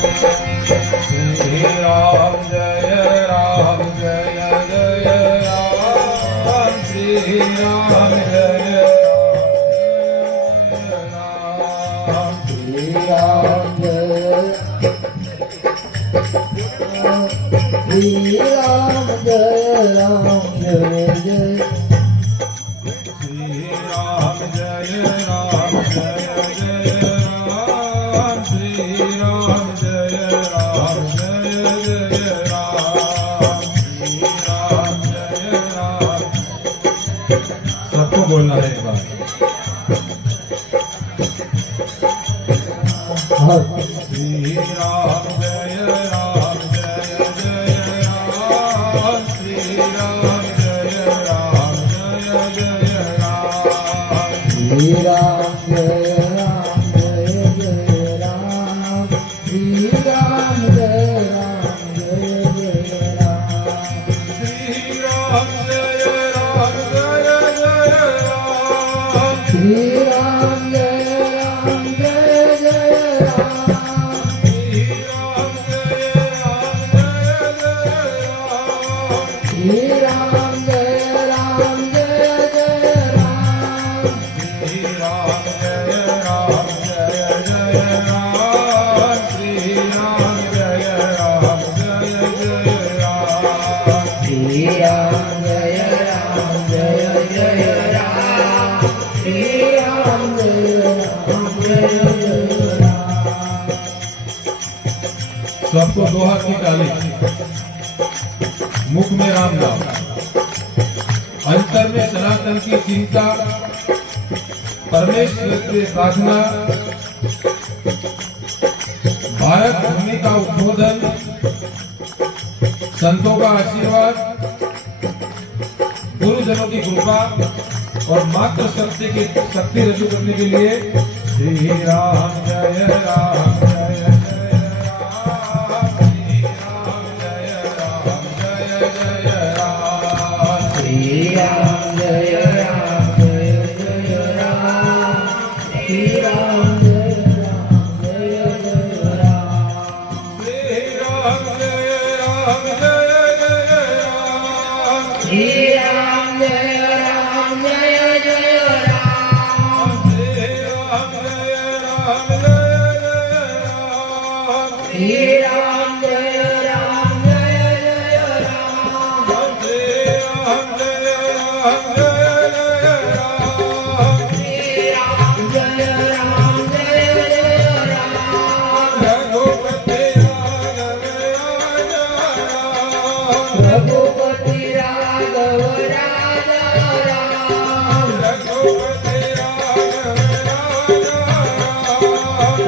श्री राम जय राम जय जय राम श्री राम जय राम श्री राम जय श्री राम जय राम जय जय श्री राम जय राम जय जय राम श्री राम जय राम जय जय राम श्री राम जय राम। सबको बोलना है एक बार। श्री राम जय राम जय जय राम श्री राम जय राम जय जय राम श्री राम जय राम जय जय राम श्री राम जय राम जय जय राम श्री राम जय राम जय जय राम श्री राम जय राम जय जय राम श्री राम जय राम जय जय राम श्री राम जय राम जय जय राम श्री राम जय राम जय जय राम श्री राम जय राम जय जय राम श्री राम जय राम जय जय राम श्री राम जय राम जय जय राम। सबको दो हाथ निकाले, मुख में राम नाम, अंतर में सनातन की चिंता, परमेश्वर की प्रार्थना, भारत भूमि का उद्बोधन, संतों का आशीर्वाद, गुरुजनों की कृपा और मात्र शक्ति रजू करने के लिए श्री राम जय राम जय जय राम श्री राम जय राम जय जय राम श्री राम जय राम जय जय राम श्री राम जय राम जय जय राम श्री राम जय राम जय जय राम श्री राम जय राम जय जय राम श्री राम जय राम जय रघुपति राघव राजा राम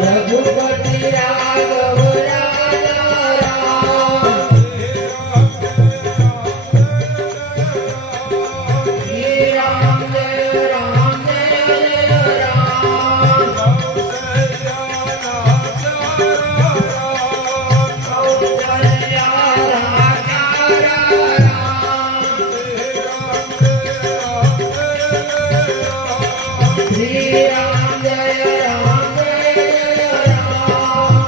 रघुपति राघव राजा राम श्री राम जय राम जय राम कौशल्या श्री राम जय राम जय राम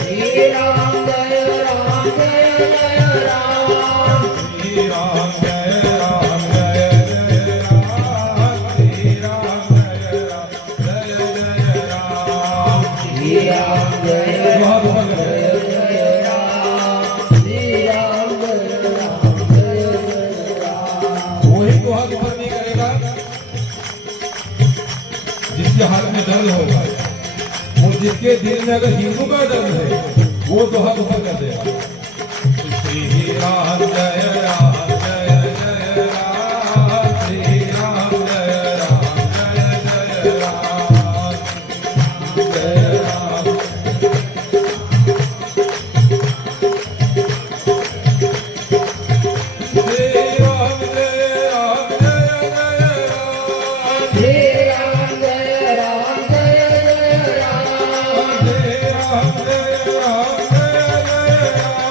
श्री राम जय राम जय राम श्री राम जय राम जय राम श्री राम जय राम जय राम श्री राम जय राम जिसके हाथ में दर्द होगा और जिसके दिल में अगर हिंदू का दर्द है वो तो हाथ ऊपर कर देगा। श्री राम जय राम जय जय राम श्री राम जय राम जय जय राम जय राम श्री राम जय राम जय जय राम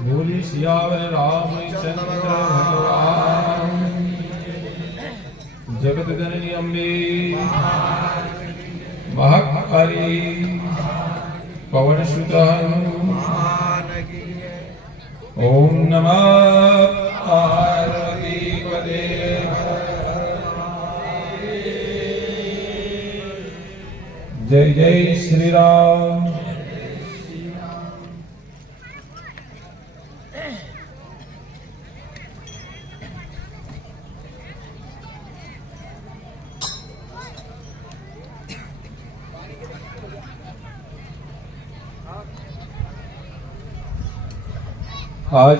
बोली सियावर रामचंद्र भगवान। जगत जननी अम्बे महाकाली पवन सुत ओम नमः पार्वती पदे। जय जय श्री राम। आज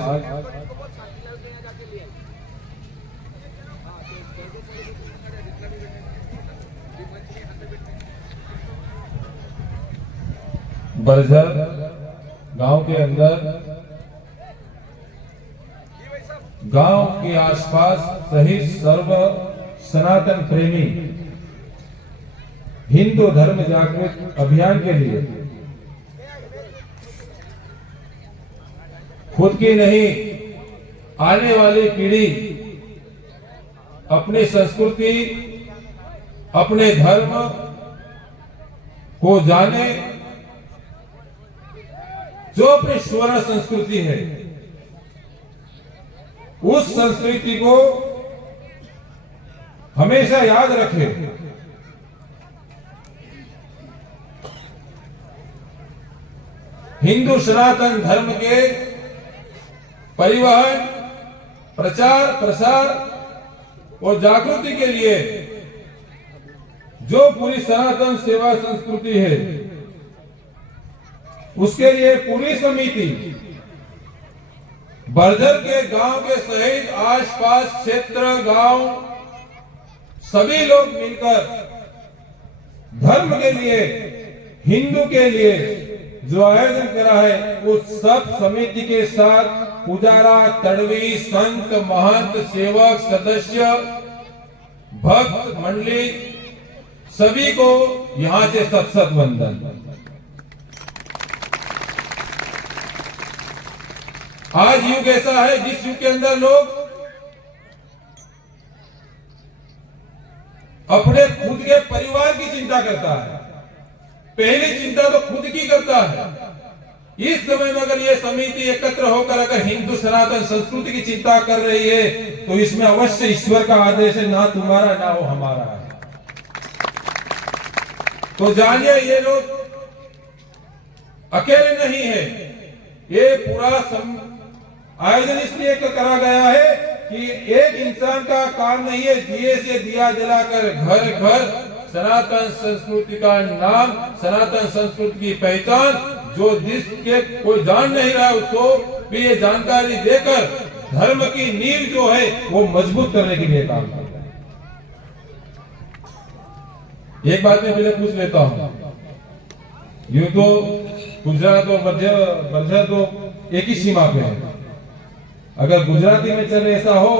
बरझर गांव के अंदर, गांव के आसपास सहित सर्व सनातन प्रेमी हिंदू धर्म जागृत अभियान के लिए खुद की नहीं, आने वाली पीढ़ी अपनी संस्कृति, अपने धर्म को जाने, जो अपनी स्वर्ण संस्कृति है, उस संस्कृति को हमेशा याद रखे। हिंदू सनातन धर्म के परिवहन, प्रचार प्रसार और जागृति के लिए जो पूरी सनातन सेवा संस्कृति है, उसके लिए पूरी समिति बरझर के गांव के सहित आसपास क्षेत्र, गांव, सभी लोग मिलकर धर्म के लिए, हिंदू के लिए जो आयोजन करा है, उस सब समिति के साथ पुजारा, तड़वी, संत, महंत, सेवक, सदस्य, भक्त मंडली सभी को यहां से सत सत वंदन। आज युग ऐसा है जिस युग के अंदर लोग अपने खुद के परिवार की चिंता करता है, पहली चिंता तो खुद की करता है। इस समय में अगर ये समिति एकत्र होकर अगर हिंदू सनातन संस्कृति की चिंता कर रही है, तो इसमें अवश्य ईश्वर का आदेश है, ना तुम्हारा ना वो हमारा है। तो जानिए ये लोग अकेले नहीं है, ये पूरा आयोजन इसलिए करा गया है कि एक इंसान का काम नहीं है दिए से दिया जलाकर घर घर सनातन संस्कृति का नाम, सनातन संस्कृति की पहचान, जो जिसके कोई जान नहीं रहा उसको भी ये जानकारी देकर धर्म की नींव जो है वो मजबूत करने के लिए काम करता है। एक बात मैं पहले पूछ लेता हूं, यूं तो गुजरात और बरझर तो एक ही सीमा पे है। अगर गुजराती में चले ऐसा हो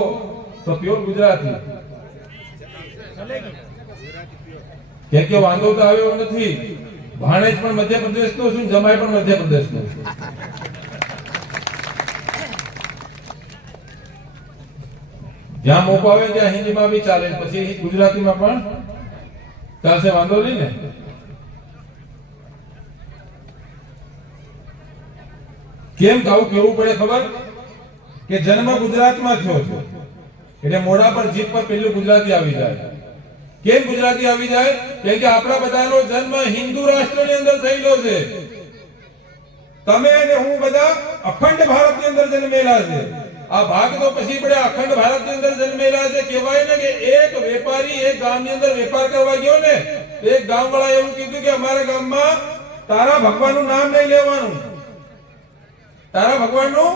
तो प्योर गुजराती, કેમ કે વાંધો તો આવ્યો નથી, ભાણેજ પણ મધ્યપ્રદેશનો છું, જમાઈ પણ મધ્યપ્રદેશનો છું। જ્યાં મોકો આવે ત્યાં હિન્દીમાં બી ચાલે, પછી ગુજરાતીમાં પણ ચાલશે, વાંધો નહીં ને? કેમ આવું કેવું પડે ખબર? કે જન્મ ગુજરાતમાં થયો છે એટલે મોઢા પર જીભ પર પેલું ગુજરાતી આવી જાય। કેમ ગુજરાતી આવી જાય? કેમ કે આપણા બધાનો જન્મ હિન્દુ રાષ્ટ્રની અંદર થયેલો છે। તમે અને હું બધા અખંડ ભારતની અંદર જન્મેલા છે। આ ભાગ તો પછી પડે, અખંડ ભારતની અંદર જન્મેલા છે। કહેવાય ને કે એક વેપારી એક ગામની અંદર વેપાર કરવા ગયો ને, એક ગામવાળા એવું કીધું કે અમારા ગામમાં તારા ભગવાનનું નામ નહીં લેવાનું, તારા ભગવાનનું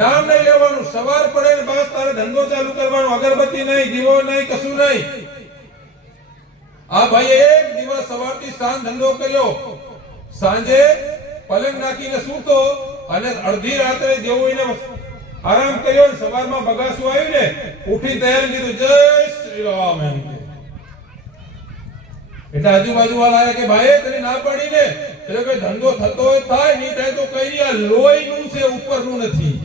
નામ નહીં લેવાનું, સવાર પડે ને બસ તારે ધંધો ચાલુ કરવાનો, અગરબત્તી નહીં, દીવો નહીં, કશું નહીં। આ ભાઈ એક દિવસ સવારથી સાંજ ધંધો કર્યો, સાંજે પલંગ નાખીને સૂતો અને અડધી રાત્રે જેવું એને આરામ કર્યો, સવારમાં બગાસું આવ્યું ને, ઉઠી તૈયાર કીધું જય શ્રી રામ એમ। એટલે આજુબાજુ વાળા કે ભાઈ તને ના પાડી ને એટલે કોઈ ધંધો થતો હોય થાય, નહીં થાય તો કઈ નહીં. આ લોહીનું છે, ઉપરનું નથી.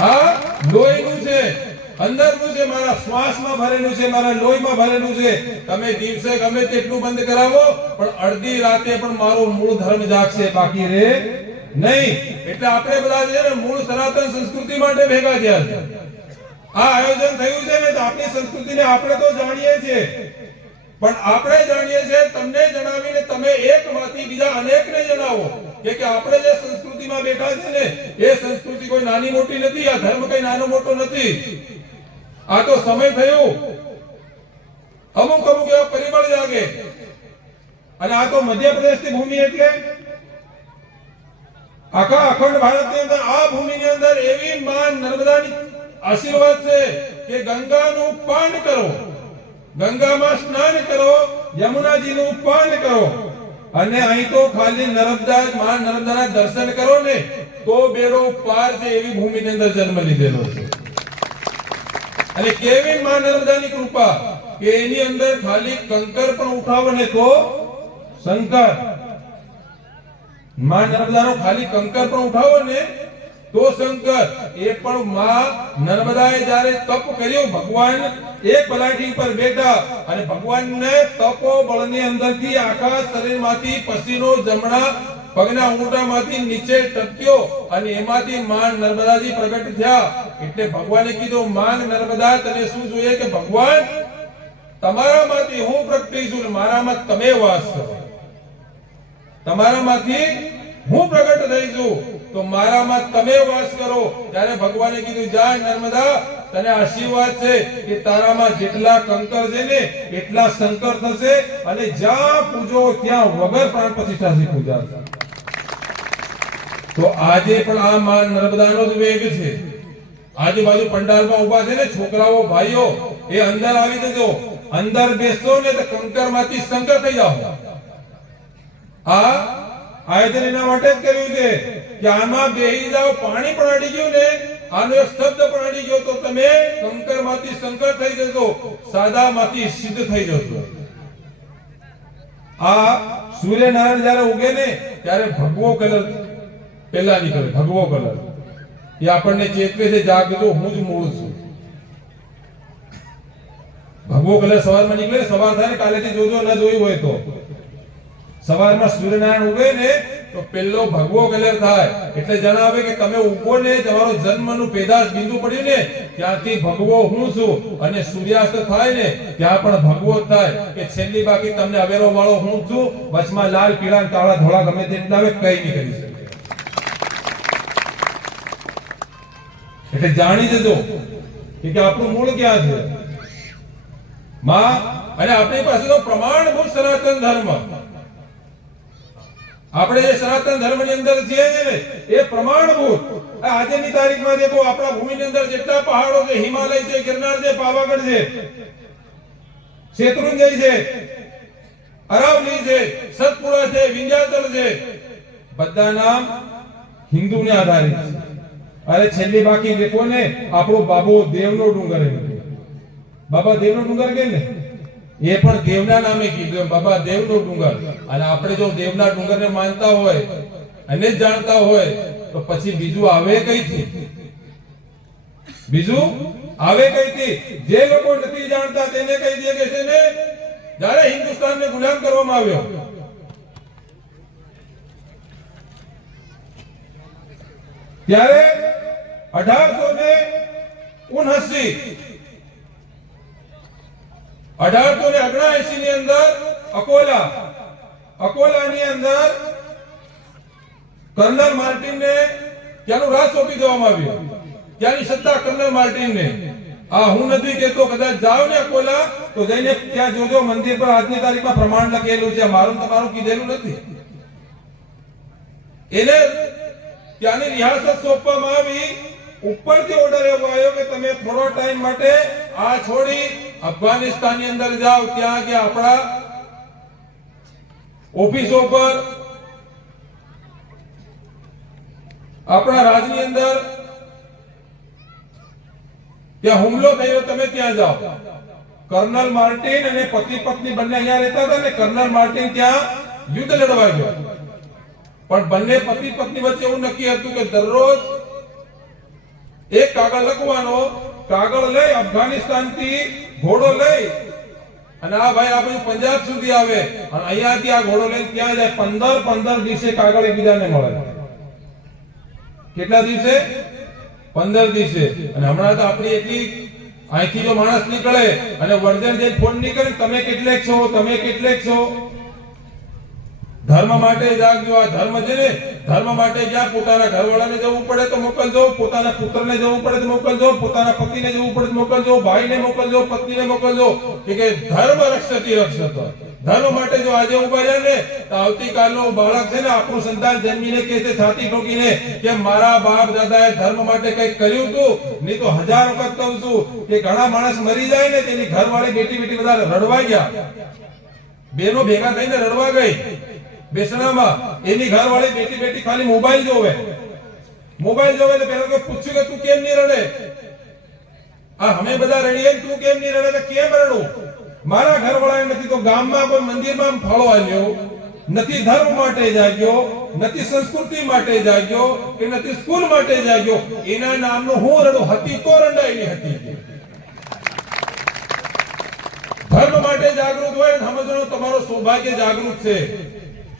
હા, લોહીનું છે, અંદરનું છે, મારા શ્વાસમાં ભરેલું છે, મારા લોહીમાં ભરેલું છે. તમે દિવસે ગમે તેટલું બંધ કરાવો પણ અડધી રાતે પણ મારો મૂળ ધર્મ જાગશે, બાકી રે નહીં. એટલે આપણે બધા છે ને મૂળ સનાતન સંસ્કૃતિ માટે ભેગા થયા છે. આ આયોજન થયું છે ને તો આપણી સંસ્કૃતિને આપણે તો જાણીએ છીએ, પણ આપણે જાણીએ છીએ તમને જણાવીને તમે એકમાંથી બીજા અનેકને જણાવો કે આપણે જે સંસ્કૃતિમાં બેઠા છે ને એ સંસ્કૃતિ કોઈ નાની મોટી નથી. આ ધર્મ કઈ નાનો મોટો નથી. આ તો સમય થયો, અમુક એવા પરિબળ જાગે. અને આ તો મધ્યપ્રદેશની ભૂમિ, એટલે આખા અખંડ ભારતની અંદર આ ભૂમિની અંદર એવી માં નર્મદાની આશીર્વાદ છે કે ગંગાનું પાન કરો, ગંગામાં સ્નાન કરો, યમુનાજીનું પાન કરો, અને અહીં તો ખાલી નર્મદા માં નર્મદાના દર્શન કરો ને તો બેડો પાર છે. એવી ભૂમિની અંદર જન્મ લીધેલો છે. અને કેવી માં નર્મદાની કૃપા કે એની અંદર ખાલી કંકર પણ ઉઠાવો ને તો શંકર. માં નર્મદાનો ખાલી કંકર પણ ઉઠાવો ને તો શંકર. એ પણ માં નર્મદાએ જ્યારે તપ કર્યું, ભગવાન એક પલાઠી પર બેઠા અને ભગવાનને તપો બળની અંદરથી આખા શરીરમાંથી પસીનો જમણા પગના અંગૂઠામાંથી નીચે ટપક્યો અને એમાંથી માં નર્મદાજી પ્રગટ થયા. એટલે ભગવાને કીધું, માં નર્મદા તને શું જોઈએ કે ભગવાન તમારામાંથી હું પ્રગટ છું, મારામાં તમે વાસ કરો. તમારામાંથી હું પ્રગટ થઈ છું તો મારામાં તમે વાસ કરો. ત્યારે ભગવાને કીધું, જા નર્મદા, તને આશીર્વાદ છે કે તારામાં જેટલા કંકર છે ને એટલા શંકર થશે, અને જ્યાં પૂજો ત્યાં વગર પ્રાણ પ્રતિષ્ઠાથી પૂજા. તો આજે પણ આ માં નર્મદાનો જ વેગ છે. આજુબાજુ પંડાલમાં ઉભા છે ને છોકરાઓ, ભાઈઓ, એ અંદર આવી જજો. અંદર બેસજો ને તો કંકરમાંથી શંકર થઈ જાઓ. આ આયોજન એના માટે જ કર્યું છે કે આમાં બેહી જાઓ. પાણી પણ અડી ગયું ને, આનો એક શબ્દ પણ અડી ગયો તો તમે કંકરમાંથી શંકર થઈ જશો, સાદામાંથી સિદ્ધ થઈ જશો. આ સૂર્યનારાયણ જ્યારે ઉગે ને ત્યારે ભગવો કલર પેલા નીકળે. ભગવો કલર એ આપણને ચેતવે છે, જાગજો, હું જ મૂળ છું. ભગવો કલર સવારમાં નીકળે. સવાર થાય ને કાલેથી જોજો, ન જોયું હોય તો સવારમાં સૂર્યનારાયણ ઉગે ને તો પેલો ભગવો કલર થાય. એટલે જણાવે કે તમે ઉગો ને, તમારો જન્મનું પેદાશ બિંદુ પડ્યું ને ત્યાંથી ભગવો હું છું, અને સૂર્યાસ્ત થાય ને ત્યાં પણ ભગવો થાય. કે છેલ્લી બાકી તમને અવેરો વાળો હું છું, વચમાં લાલ, પીળા, કાળા, ધોળા ગમે તેટલા આવે, કઈ નહીં કરી શકે. એટલે જાણી જજો કે આપણું મૂળ ક્યાં છે માં. અને આપણી પાસે તો પ્રમાણભૂત સનાતન ધર્મ, આપણે જે સનાતન ધર્મની અંદર છીએ ને એ પ્રમાણભૂત. આજની તારીખમાં દેખો, આપણા ભૂમિની અંદર જેટલા પહાડો છે, હિમાલય છે, ગિરનાર છે, પાવાગઢ છે, શેત્રુંજય છે, અરાવલી છે, સતપુડા છે, વિંધ્યાચલ છે, બધા નામ હિન્દુને આધારિત છે. અરે છેલ્લી બાકી દેખો ને આપણો બાબો દેવનો ડુંગર. બાબા દેવનો ડુંગર કે ને એ પણ દેવના નામે કીધું, બાબા દેવનો ડુંગર. અને આપણે જો દેવના ડુંગરને માનતા હોય અને જાણતા હોય તો પછી બીજું આવે કઈથી? બીજું આવે કઈથી? જે લોકો નથી જાણતા તેને કહી દે કે છે ને જ્યારે હિન્દુસ્તાનને ગુલામ કરવામાં આવ્યો ત્યારે 1879 ની અંદર અકોલાની અંદર કર્નલ માર્ટિનને ત્યાંનું રાજ સોંપી દેવામાં આવ્યું. ત્યાંની સત્તા કર્નલ માર્ટિનને. હું નથી કહેતો, કદાચ જાઓ ને અકોલા તો જઈને ત્યાં જોજો, મંદિર પર આજની તારીખમાં પ્રમાણ લખેલું છે, મારું તમારું કીધેલું નથી. એને ત્યાંની રિયાસત સોંપવામાં આવી. ઉપરથી ઓર્ડર એવો આવ્યો કે તમે થોડો ટાઈમ માટે આ છોડી અફઘાનિસ્તાનની અંદર જાઓ, ત્યાં કે આપણા ઓફિસો પર, આપણા રાજની અંદર ત્યાં હુમલો થયો, તમે ત્યાં જાઓ. કર્નલ માર્ટિન અને પતિ પત્ની બંને અહીંયા રહેતા હતા ને કર્નલ માર્ટિન ત્યાં યુદ્ધ લડવા ગયો, પણ બંને પતિ પત્ની વચ્ચે એવું નક્કી હતું કે દરરોજ એક કાગળ લખવાનો, કાગળ લઈ અફઘાનિસ્તાન થી ઘોડો લઈ અને આ ભાઈ આ બધું પંજાબ સુધી આવે અને અહીંયાથી આ ઘોડો લઈને ત્યાં જાય. 15 દિવસે કાગળ એકબીજાને મળે. કેટલા દિવસે? 15 દિવસે. અને હમણાં તો આપણી એટલી અહીંથી જો માણસ નીકળે અને વર્ધન જઈને ફોન નહીં કરે તમે કેટલેક છો, તમે કેટલેક છો. ધર્મ માટે જાગજો. આ ધર્મ છે ને, ધર્મ માટે જ્યાં પોતાના ઘરવાળાને જવું પડે તો મોકલજો, પોતાના પુત્રને જવું પડે તો મોકલજો, પોતાના પતિને જવું પડે તો મોકલજો, ભાઈને મોકલજો, પત્નીને મોકલજો. કે ધર્મ રક્ષતી રક્ષત. ધર્મ માટે જો આજે ઉભા રહે ને તો આવતીકાલનો બાળક છે ને, આપણું સંતાન જન્મીને કહે છે છાતી ઠોકીને કે મારા બાપ દાદાએ ધર્મ માટે કંઈક કર્યું હતું. નહીં તો 1000 વખત કહું છું કે ઘણા માણસ મરી જાય ને તેની ઘરવાળી બેટી બધા રડવા ગયા, બેનો ભેગા થઈને રડવા ગઈ બેસણામાં. એની ઘરવાળી બેટી ખાલી મોબાઈલ જોવે તો પેલા તો પૂછ્યું કે તું કેમ નહીં રડે? આ અમે બધા રડીએ તું કેમ નહીં રડે? કેમ રડું? મારા ઘરવાળાએ નથી તો ગામમાં કોઈ મંદિરમાં ફાળો આવ્યો નથી, ધર્મ માટે જાગ્યો નથી, સંસ્કૃતિ માટે જાગ્યો કે નથી, સ્કૂલ માટે જાગ્યો. એના નામનું હું રડું? હતી તો રંડાયેલી હતી. ધર્મ માટે જાગૃત હોય સમજવાનું તમારો સૌભાગ્ય જાગૃત છે.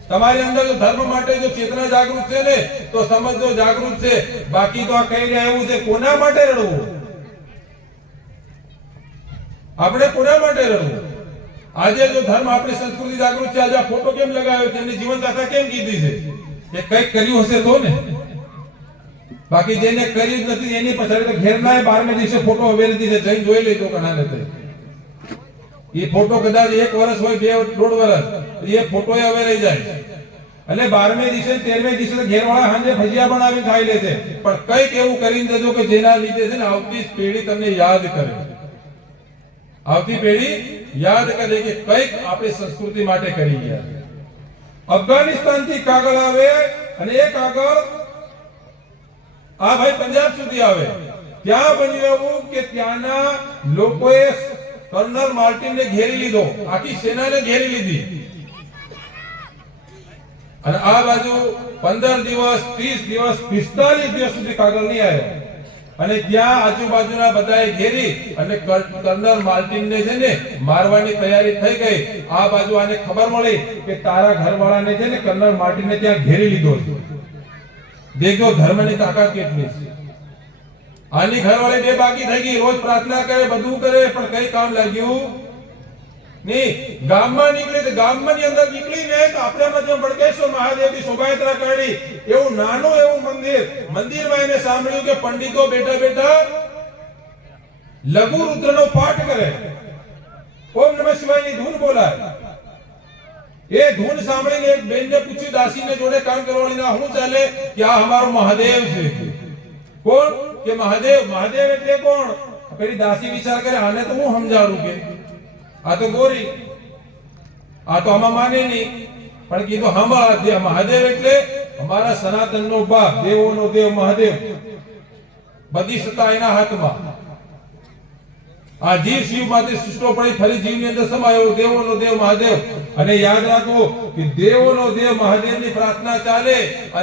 તમારી અંદર જો ધર્મ માટે જો ચેતના જાગૃત છે ને તો સમજો જાગૃત છે. બાકી તો આ કહી રહ્યા એવું છે કોના માટે રડવું? આપણે કોના માટે રડવું? આજે જો ધર્મ આપણી સંસ્કૃતિ જાગૃત છે, આજે આ ફોટો કેમ લગાવ્યો છે, એમની જીવન ગાથા કેમ કીધી છે? એ કંઈક કર્યું હશે તો ને. બાકી જેને કર્યું જ નથી એની પછાડી તો ઘેરના 12મે દિવસે ફોટો અવેરી દીધે જઈને જોઈ લેજો કણાને તે. એ ફોટો કદાચ 1 વર્ષ હોય, 2.5 વર્ષ, એ ફોટો હવે રહી જાય. એટલે 12મે દિવસે 13મે દિવસે ઘેરવાળા સાંજે ભજીયા બનાવીને ખાઈ લે છે. પણ કંઈક એવું કરીને દેજો કે જેના લીધે છે ને આવતી પેઢી તમને યાદ કરે, આવતી પેઢી યાદ કરે કે કંઈક આપણી સંસ્કૃતિ માટે કરી ગયા. અફઘાનિસ્તાન થી કાગળ આવે અને એ કાગળ આ ભાઈ પંજાબ સુધી આવે. ત્યાં બન્યું એવું કે ત્યાંના લોકોએ કર્નલ માર્ટિનને ઘેરી લીધો, આખી સેનાને ઘેરી લીધી. અને આ બાજુ 15 દિવસ, 30 દિવસ, 45 દિવસ સુધી કાગળ નહીં આવ્યો. અને ત્યાં આજુબાજુના બધાએ ઘેરી અને કર્નલ માર્ટિનને છે ને મારવાની તૈયારી થઈ ગઈ. આ બાજુ આને ખબર મળી કે તારા ઘરવાળાને છે ને કર્નલ માર્ટિનને ત્યાં ઘેરી લીધો છે. દેખજો ધર્મની તાકાત કેટલી છે. આની ઘરવાળી બે બાકી થઈ ગઈ, રોજ પ્રાર્થના કરે, બધું કરે, પણ કઈ કામ લાગ્યું નહીં. ગામમાં નીકળી તો ગામની અંદર નીકળીને તો આપણે મધ્ય બળકેશ્વર મહાદેવની શોભાયાત્રા કરી. એવું નાનું એવું મંદિરમાં એને સાંભળ્યું કે પંડિતો બેઠા બેઠા લઘુ રુદ્રનો પાઠ કરે, ઓમ નમઃ શિવાયની ધૂન બોલાય. એ ધૂન સાંભળીને એક બેનને પૂછ્યું, દાસીને જોડે કામ કરવાવાળીના શું ચાલે? કે આ અમારો મહાદેવ છે. કોણ? કે મહાદેવ. મહાદેવ એટલે કોણ? પેલી દાસી વિચાર કરે આને તો હું સમજાવું કે આ તો ગોરી, આ તો આમાં માને નહીં. પણ કીધું સાંભળ, મહાદેવ એટલે અમારા સનાતનનો બાપ, દેવોનો દેવ મહાદેવ, બધી સત્તા એના હાથમાં. આ જીવ શિવ માંથી સૃષ્ટિ પડી ફરી જીવની અંદર સમાયો, દેવોનો દેવ મહાદેવ. અને યાદ રાખો કે દેવોનો દેવ મહાદેવની પ્રાર્થના ચાલે.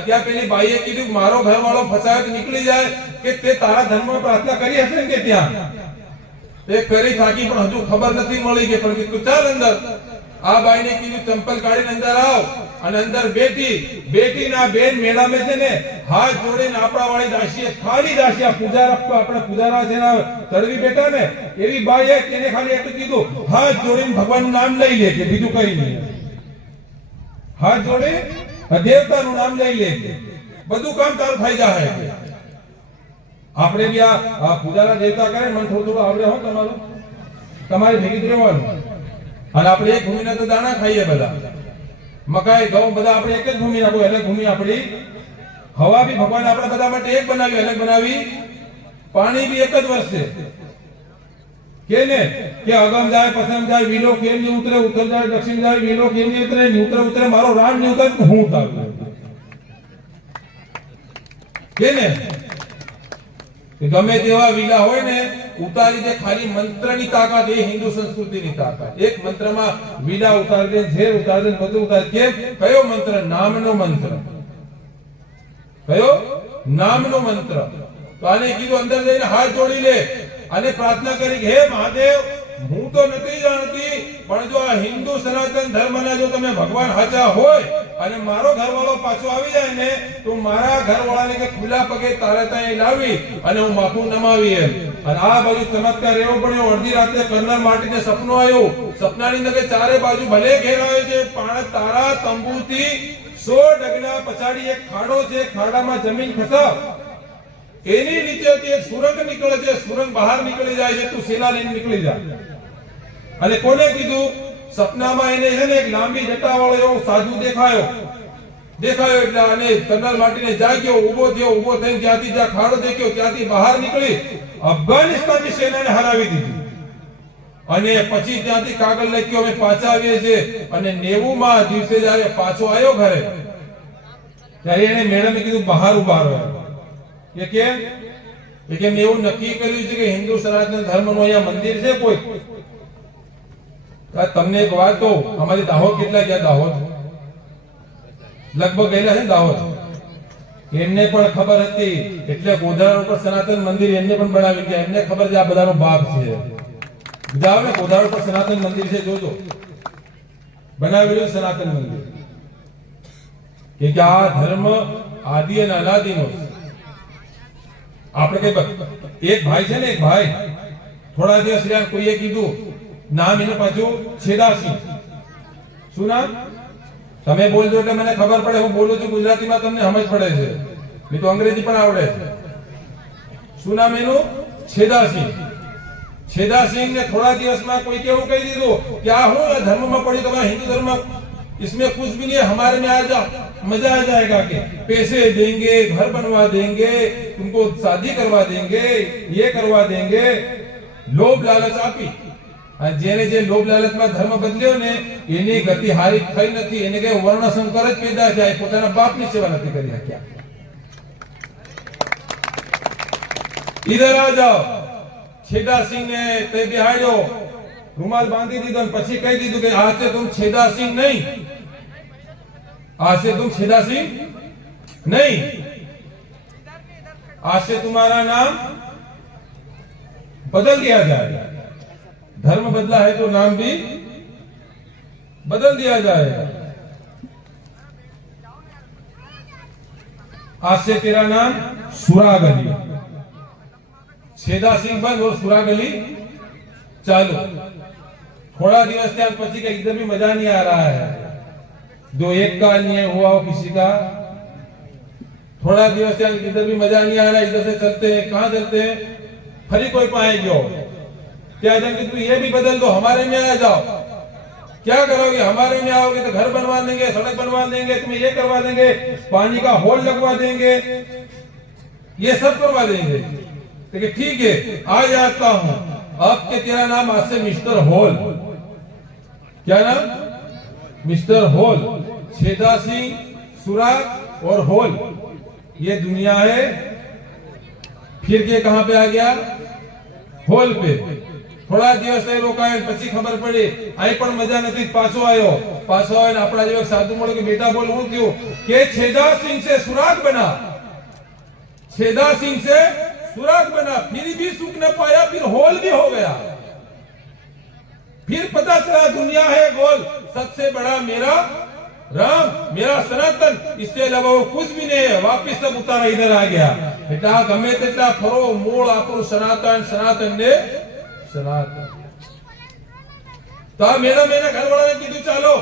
ત્યાં પેલી બાઈએ કીધું મારો ઘરવાળો ફસાયો તો નીકળી જાય, કે તે તારા ધર્મમાં પ્રાર્થના કરી હશે કે ત્યાં તે કરી થાકી, પણ હજુ ખબર નથી મળી કે પણ કીધું ચાલ અંદર. આ બાઈને કીધું ચંપલ કાઢીને અંદર આવ. અને અંદર બેટીના બેન મેળામે છે ને હાથ જોડીને આપણા વાળી દાસીએ ખાલી દાસીયા પૂજારા, આપણે પૂજારા છે ને તળવી બેઠા ને એવી બાઈએ તેને ખાલી એટલું કીધું હાથ જોડીને ભગવાનનું નામ લઈ લે, કે બીજું કઈ નહીં. હાથ જોડે દેવતાનું નામ લઈ લે, બધું કામ તારું થઈ જાય. આપણે બી આ પૂજારા દેવતા કરે મને થોડું આવડે હો તમારું, તમારે ભેગી રહેવાનું. અને આપણે એક ભૂમિના તો દાણા ખાઈએ બધા, મકાઈ ઘઉં બધા આપણે એક જ ભૂમિ નાખો. એટલે ભૂમિ આપણી હવા બી ભગવાન આપણા બધા માટે એક બનાવી, અલગ બનાવી. પાણી બી એક જ વર્ષે કે ને કે અગમ જાય પછમ જાય, વિલો કેમ નહીં ઉતરે, ઉત્તર જાય દક્ષિણ જાય, વિલો કેમ નહીં ઉતરે, ઉતરે મારો રામ નહીં ઉતરે હું ઉતારું કે ને. ગમે તેવા વિલા હોય ને ઉતારી દે ખાલી મંત્રની તાકાત, એ હિન્દુ સંસ્કૃતિની તાકાત. એક મંત્રમાં વીડા ઉતારી દે, ઝેર ઉતારી દે, બધું ઉતારી. કેમ? કયો મંત્ર? નામનો મંત્ર. કયો? નામનો મંત્ર. તો આને કીધું અંદર જઈને હાથ જોડી લે અને પ્રાર્થના કરી કે હે મહાદેવ, હું તો નથી જાણતી, પણ જો આ હિન્દુ સનાતન ધર્મના જો તમે ભગવાન હાચા હોય અને મારો ઘરવાળો પાછો આવી જાય ને, તો મારા ઘરવાળાને કે ખુલ્લા પગે તારે ત્યાં લાવી અને હું માથું નમાવી એમ. અને આ બાજુ ચમત્કાર એવો બન્યો, અડધી રાતે કર્નલ માર્ટિને સપનું આવ્યું. સપનાની અંદર ચારે બાજુ ભલે ઘેરાયો છે, પણ તારા તંબુથી 100 ડગલા પછાડી એક ખાડો છે, ખાડામાં જમીન ખસાવ, એની નીચેથી એક સુરંગ નીકળે છે, સુરંગ બહાર નીકળી જાય છે, તું સેલા લઈને નીકળી જા. અને કોને કીધું? સપનામાં એને છે ને એક લાંબી જટાવાળો એવો સાધુ દેખાયો એટલે આને કર્નલ માર્ટિને જાગ્યો, ઊભો થયો, ઊભો થઈને ત્યાંથી જ્યાં ખાડો દેખ્યો ત્યાંથી બહાર નીકળી અફઘાનિસ્તાનની સેનાને હરાવી દીધી. અને પછી ત્યાંથી કાગળ લખ્યો અમે પાછા આવીએ છીએ. અને 90માં દિવસે જ્યારે પાછો આવ્યો ઘરે, ત્યારે એને મેડમે કીધું બહાર ઉભા રહો. કે કેમ? કે મેં એવું નક્કી કર્યું છે કે હિન્દુ સનાતન ધર્મનું અહીંયા મંદિર છે કોઈ. તમને એક વાત કહું, અમારી દાહોદ કેટલા ગયા? દાહોદ લગભગ ગયેલા છે દાહોદ. એમને પણ ખબર હતી, એટલે ગોધારા ઉપર સનાતન મંદિર એમને પણ બનાવી ગયા. એમને ખબર છે આ બધાનો બાપ છે. જાઓ ને, ગોધારા ઉપર સનાતન મંદિર છે, જોજો, બનાવેલું સનાતન મંદિર. કે આ ધર્મ આદિ અને અનાદિનો છે. આપણે કઈ એક ભાઈ છે ને, એક ભાઈ થોડા દિવસ રહ્યા, કોઈએ કીધું નામ એનું પાછું છેદાસિંહ. શું નામ? તમે બોલજો એટલે મને ખબર પડે. હું બોલું છું ગુજરાતીમાં, તમને સમજ પડે છે. નહીં તો અંગ્રેજી પણ આવડે છે. શું નામ એનું? છેદાસિંહ. છેદાસિંહ ને થોડા દિવસમાં કોઈ કેવું કહી દીધું કે આ હું ધર્મમાં પડ્યું, તમારા હિન્દુ धर्म इसमें कुछ भी नहीं है, हमारे में आ जाओ, मजा आ जाएगा, कि पैसे देंगे, घर बनवा देंगे, तुमको शादी करवा देंगे, ये करवा देंगे. लोभ लालच આપી. જેને જે લોભ લાલચમાં ધર્મ બદલ્યો ને, એની ગતિ હારી થઈ નથી. એને કે વર્ણ સંકર જ પેદા થાય, પોતાના બાપની સેવા નથી કરી શક્યા. ઇધર આ જાઓ. છેદાસિંહ ને તે બિહાડ્યો, રૂમાલ બાંધી દીધો, પછી કહી દીધું કે આ છે તુમ છેદાસિંહ નહીં, आज से तुम छेदा सिंह नहीं, आज से तुम्हारा नाम बदल दिया जाएगा. धर्म बदला है तो नाम भी बदल दिया जाएगा. आज से तेरा नाम सुरागली. छेदा सिंह बंद और सुरागली चालू. थोड़ा दिवस के પછી કે एकदम भी मजा नहीं आ रहा है, जो एक का नहीं हुआ हो किसी का. थोड़ा दिवस से इधर भी मजा नहीं आ रहा, इधर से चलते हैं. कहां चलते हैं? फरी कोई पाए गयो, क्या जंग तुम ये भी बदल दो, हमारे में आ जाओ. क्या करोगे? हमारे में आओगे तो घर बनवा देंगे, सड़क बनवा देंगे, तुम्हें ये करवा देंगे, पानी का होल लगवा देंगे, ये सब करवा देंगे. तो ठीक है, आ जाता हूं. अब के तेरा नाम आज से मिस्टर होल. क्या नाम? Mister hole. छेदा सिंह, सुराग और होल, ये दुनिया है. फिर के कहां पे आ गया? होल पे. થોડા દિવસ એ રોકાય, પછી ખબર પડી અહીં પણ મજા નથી, પાછો આવ્યો. આપણા જેવો સાધુ મળ્યો કે બેટા બોલ, હું થયું? કે छेदा सिंह से सुराग बना, छेदा सिंह से सुराग बना. फिर भी सुख न पाया, फिर होल भी हो गया. फिर पता चला दुनिया है गोल, सबसे बड़ा मेरा राम, मेरा सनातन, इससे अलावा वो कुछ भी नहीं है. वापिस सब उतारा इधर आ गया. बेटा गમે તેટલા ફરો, મૂળ આપણું સનાતન, સનાતન ને સનાતન. તો આ મેડમ એના ઘરવાળાને કીધું ચાલો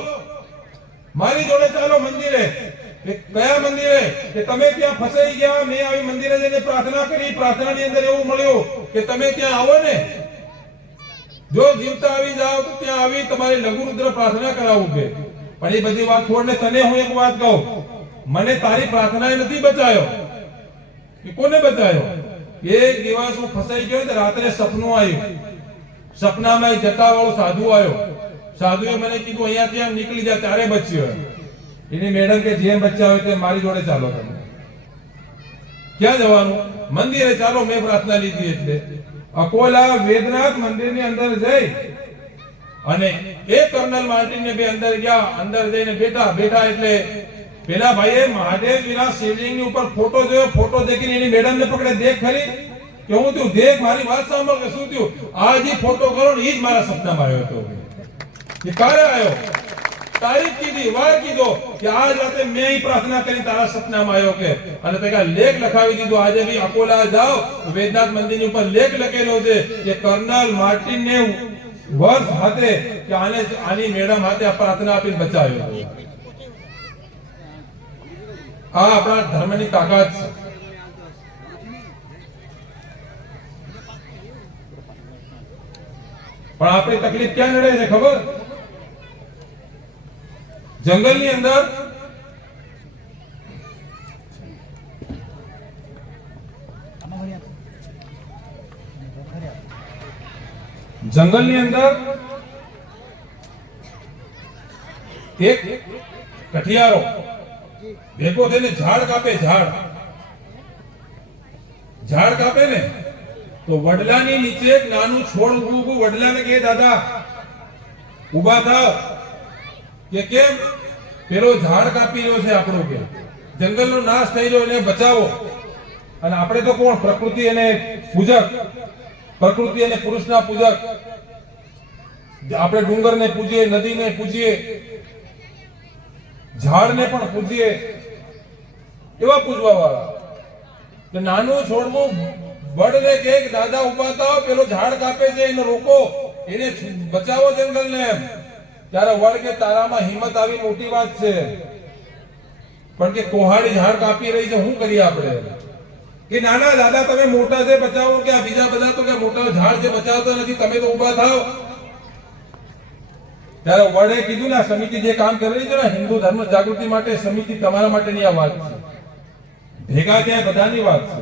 મારી જોડે ચાલો મંદિરે. કયા મંદિરે? કે તમે ત્યાં ફસાઈ ગયા, મેં આવી મંદિરે જઈને પ્રાર્થના કરી, પ્રાર્થનાની અંદર એવું મળ્યું કે તમે ત્યાં આવો ને, જો જીવતા આવી જાઓ તો ત્યાં આવી તમારી લઘુરુદ્ર પ્રાર્થના કરાવું. કે પણ એ બધી વાત છોડને, તને હું એક વાત કહું, મને તારી પ્રાર્થનાએ નથી બચાયો. કે કોને બચાયો? એક દિવસ હું ફસાઈ ગયો તો રાત્રે સપનું આવ્યું. સપનામાં એક જટાવાળો સાધુ આવ્યો. સાધુએ મને કીધું અહીંયાથી આમ નીકળી જાય, ત્યારે બચ્યો. એની મેડમ કે જેમ બચ્યા હોય તેમ મારી જોડે ચાલો. તમે ક્યાં જવાનું? મંદિરે ચાલો, મેં પ્રાર્થના લીધી એટલે. અકોલા વેદનાથ મંદિરની અંદર જઈ અને એ કર્નલ માર્ટિનને બે અંદર ગયા. અંદર જઈને બેઠા એટલે પેલા ભાઈએ મહાદેવજીના શિવલિંગની ઉપર ફોટો જોયો. ફોટો દેખીને એની મેડમને પકડે, દેખ ખરી કે હું તું દેખ, મારી વાત સાંભળ કે શું થયું. આ જે ફોટો કરો ને એ જ મારા સપનામાં આવ્યો હતો. એ ક્યારે આવ્યો? તારીખ કીધી, વાર કીધો કે આજ રાતે મેં પ્રાર્થના કરી તારા સપનામાં આવ્યો કે. અને તે લેખ લખાવી દીધો. આજે બી અકોલા જાઓ, વેદનાથ મંદિરની ઉપર લેખ લખેલો છે કે કર્નલ માર્ટિનને વર્ષ હાથે કે આની મેડમ હાથે પ્રાર્થના આપીને બચાવ્યો. આ આપણા ધર્મની તાકાત છે. પણ આપણી તકલીફ ક્યાં નડે છે ખબર? જંગલની અંદર એક કઠિયારો ભેગો થઈને ઝાડ કાપે. ઝાડ કાપે ને તો વડલાની નીચે એક નાનું છોડ ઊભું. વડલાને કહે, દાદા ઊભા થાવ. કે કેમ? પેલો ઝાડ કાપી રહ્યો છે આપણો, કે જંગલનો નાશ થઈ રહ્યો, એને બચાવો. અને આપણે તો કોણ? પ્રકૃતિ અને પૂજક, પ્રકૃતિ અને પુરુષના પૂજક. આપણે ડુંગરને પૂજીએ, નદીને પૂજીએ, ઝાડને પણ પૂજીએ, એવા પૂજવા વાળા. તો નાનું છોડવું વડને કહે કે દાદા ઉભા થાવ, પેલો ઝાડ કાપે છે, એને રોકો, એને બચાવો જંગલને. એમ ત્યારે વડ કે તારામાં હિંમત આવી મોટી વાત છે, પણ કે કોહાડી ઝાડ કાપી રહી છે, શું કરીએ આપણે? કે નાના દાદા તમે મોટા છે બચાવો, કે આ બીજા બધા તો કે મોટા ઝાડ છે બચાવતા નથી, તમે તો ઉભા થાવ. ત્યારે વડે કીધું ને, સમિતિ જે કામ કરી રહી છે ને, હિન્દુ ધર્મ જાગૃતિ માટે સમિતિ, તમારા માટેની આ વાત છે, ભેગા ત્યાં બધાની વાત છે.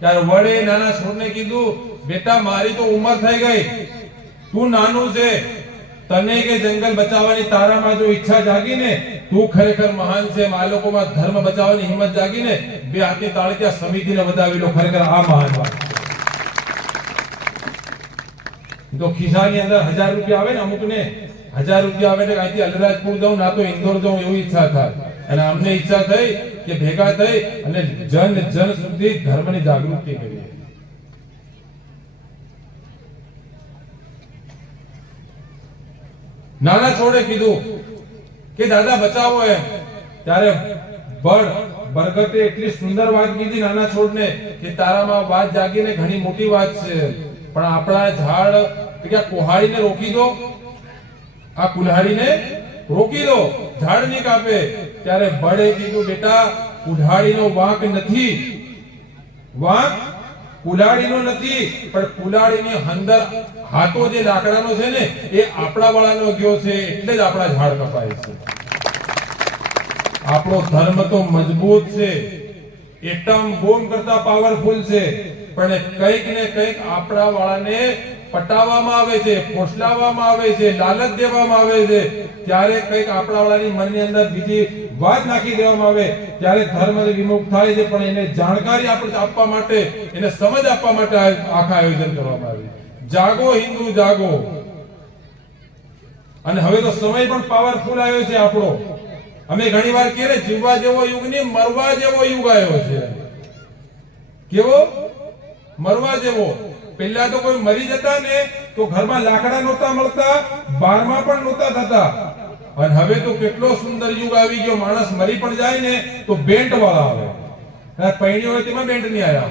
ત્યારે વડે નાના છોડને કીધું, બેટા મારી તો ઉંમર થઈ ગઈ, તું નાનું છે, તને કે જંગલ બચાવવાની તારામાં જો ઈચ્છા જાગીને, તું ખરેખર મહાન છે. આ લોકોમાં ધર્મ બચાવવાની હિંમત જાગીને બે હાથની તાળીથી સમિતિને વધાવી લો. ખરેખર આ મહાન વાત. તો ખિસ્સાની અંદર 1000 રૂપિયા આવે ને, અમુકને 1000 રૂપિયા આવે એટલે અહીંથી અલરાજપુર જાઉં, ના તો ઇન્દોર જાઉં, એવી ઈચ્છા થાય. અને અમને ઈચ્છા થઈ કે ભેગા થઈ અને જન સુધી ધર્મની જાગૃતિ કરીએ. નાના છોડે કીધું કે દાદા બચાવો એમ. ત્યારે બરગતે એટલી સુંદર વાત કીધી નાના છોડને કે તારામાં વાત જાગીને ઘણી મોટી વાત છે, પણ આપણા ઝાડ કે કોહાડીને રોકી દો, આ કુલ્હાડીને રોકી દો, ઝાડ નહીં કાપે. ત્યારે બળે કીધું, બેટા કુલ્હાડીનો વાંક નથી, વાંક કુલ્હાડીનો નથી, પણ કુલ્હાડીની અંદર હાથો જે લાકડાનો છે ને, એ આપણા વાળાનો ગયો છે, એટલે જ આપણા ઝાડ કપાય છે. આપણો ધર્મ તો મજબૂત છે, એટમ બોમ્બ કરતા પાવરફુલ છે, પણ કંઈક ને કંઈક આપણા વાળાને પટાવવામાં આવે છે, ફોસલાવવામાં આવે છે, લાલચ દેવામાં આવે છે. ત્યારે કંઈક આપણા વાળાની મનની અંદર બીજી વાત નાખી દેવામાં આવે, ત્યારે ધર્મ વિમુખ થાય છે. પણ એને જાણકારી આપણે આપવા માટે, એને સમજ આપવા માટે આખા આયોજન કરવામાં આવે. જાગો હિન્દુ જાગો. અને હવે તો સમય પણ પાવરફુલ આવ્યો છે આપણો. અમે ઘણીવાર કહીએ જીવવા જેવો યુગ નહીં, મરવા જેવો યુગ આવ્યો છે. કેવો? મરવા જેવો. પહેલા તો કોઈ મરી જતા ને તો ઘરમાં લાકડા નહોતા મળતા, બારમાં પણ નહોતા થતા. અને હવે તો કેટલો સુંદર યુગ આવી ગયો, માણસ મરી પણ જાય ને તો બેન્ટ વાળા આવે. પૈણી હોય તેમાં બેન્ટ નહીં આવ્યા.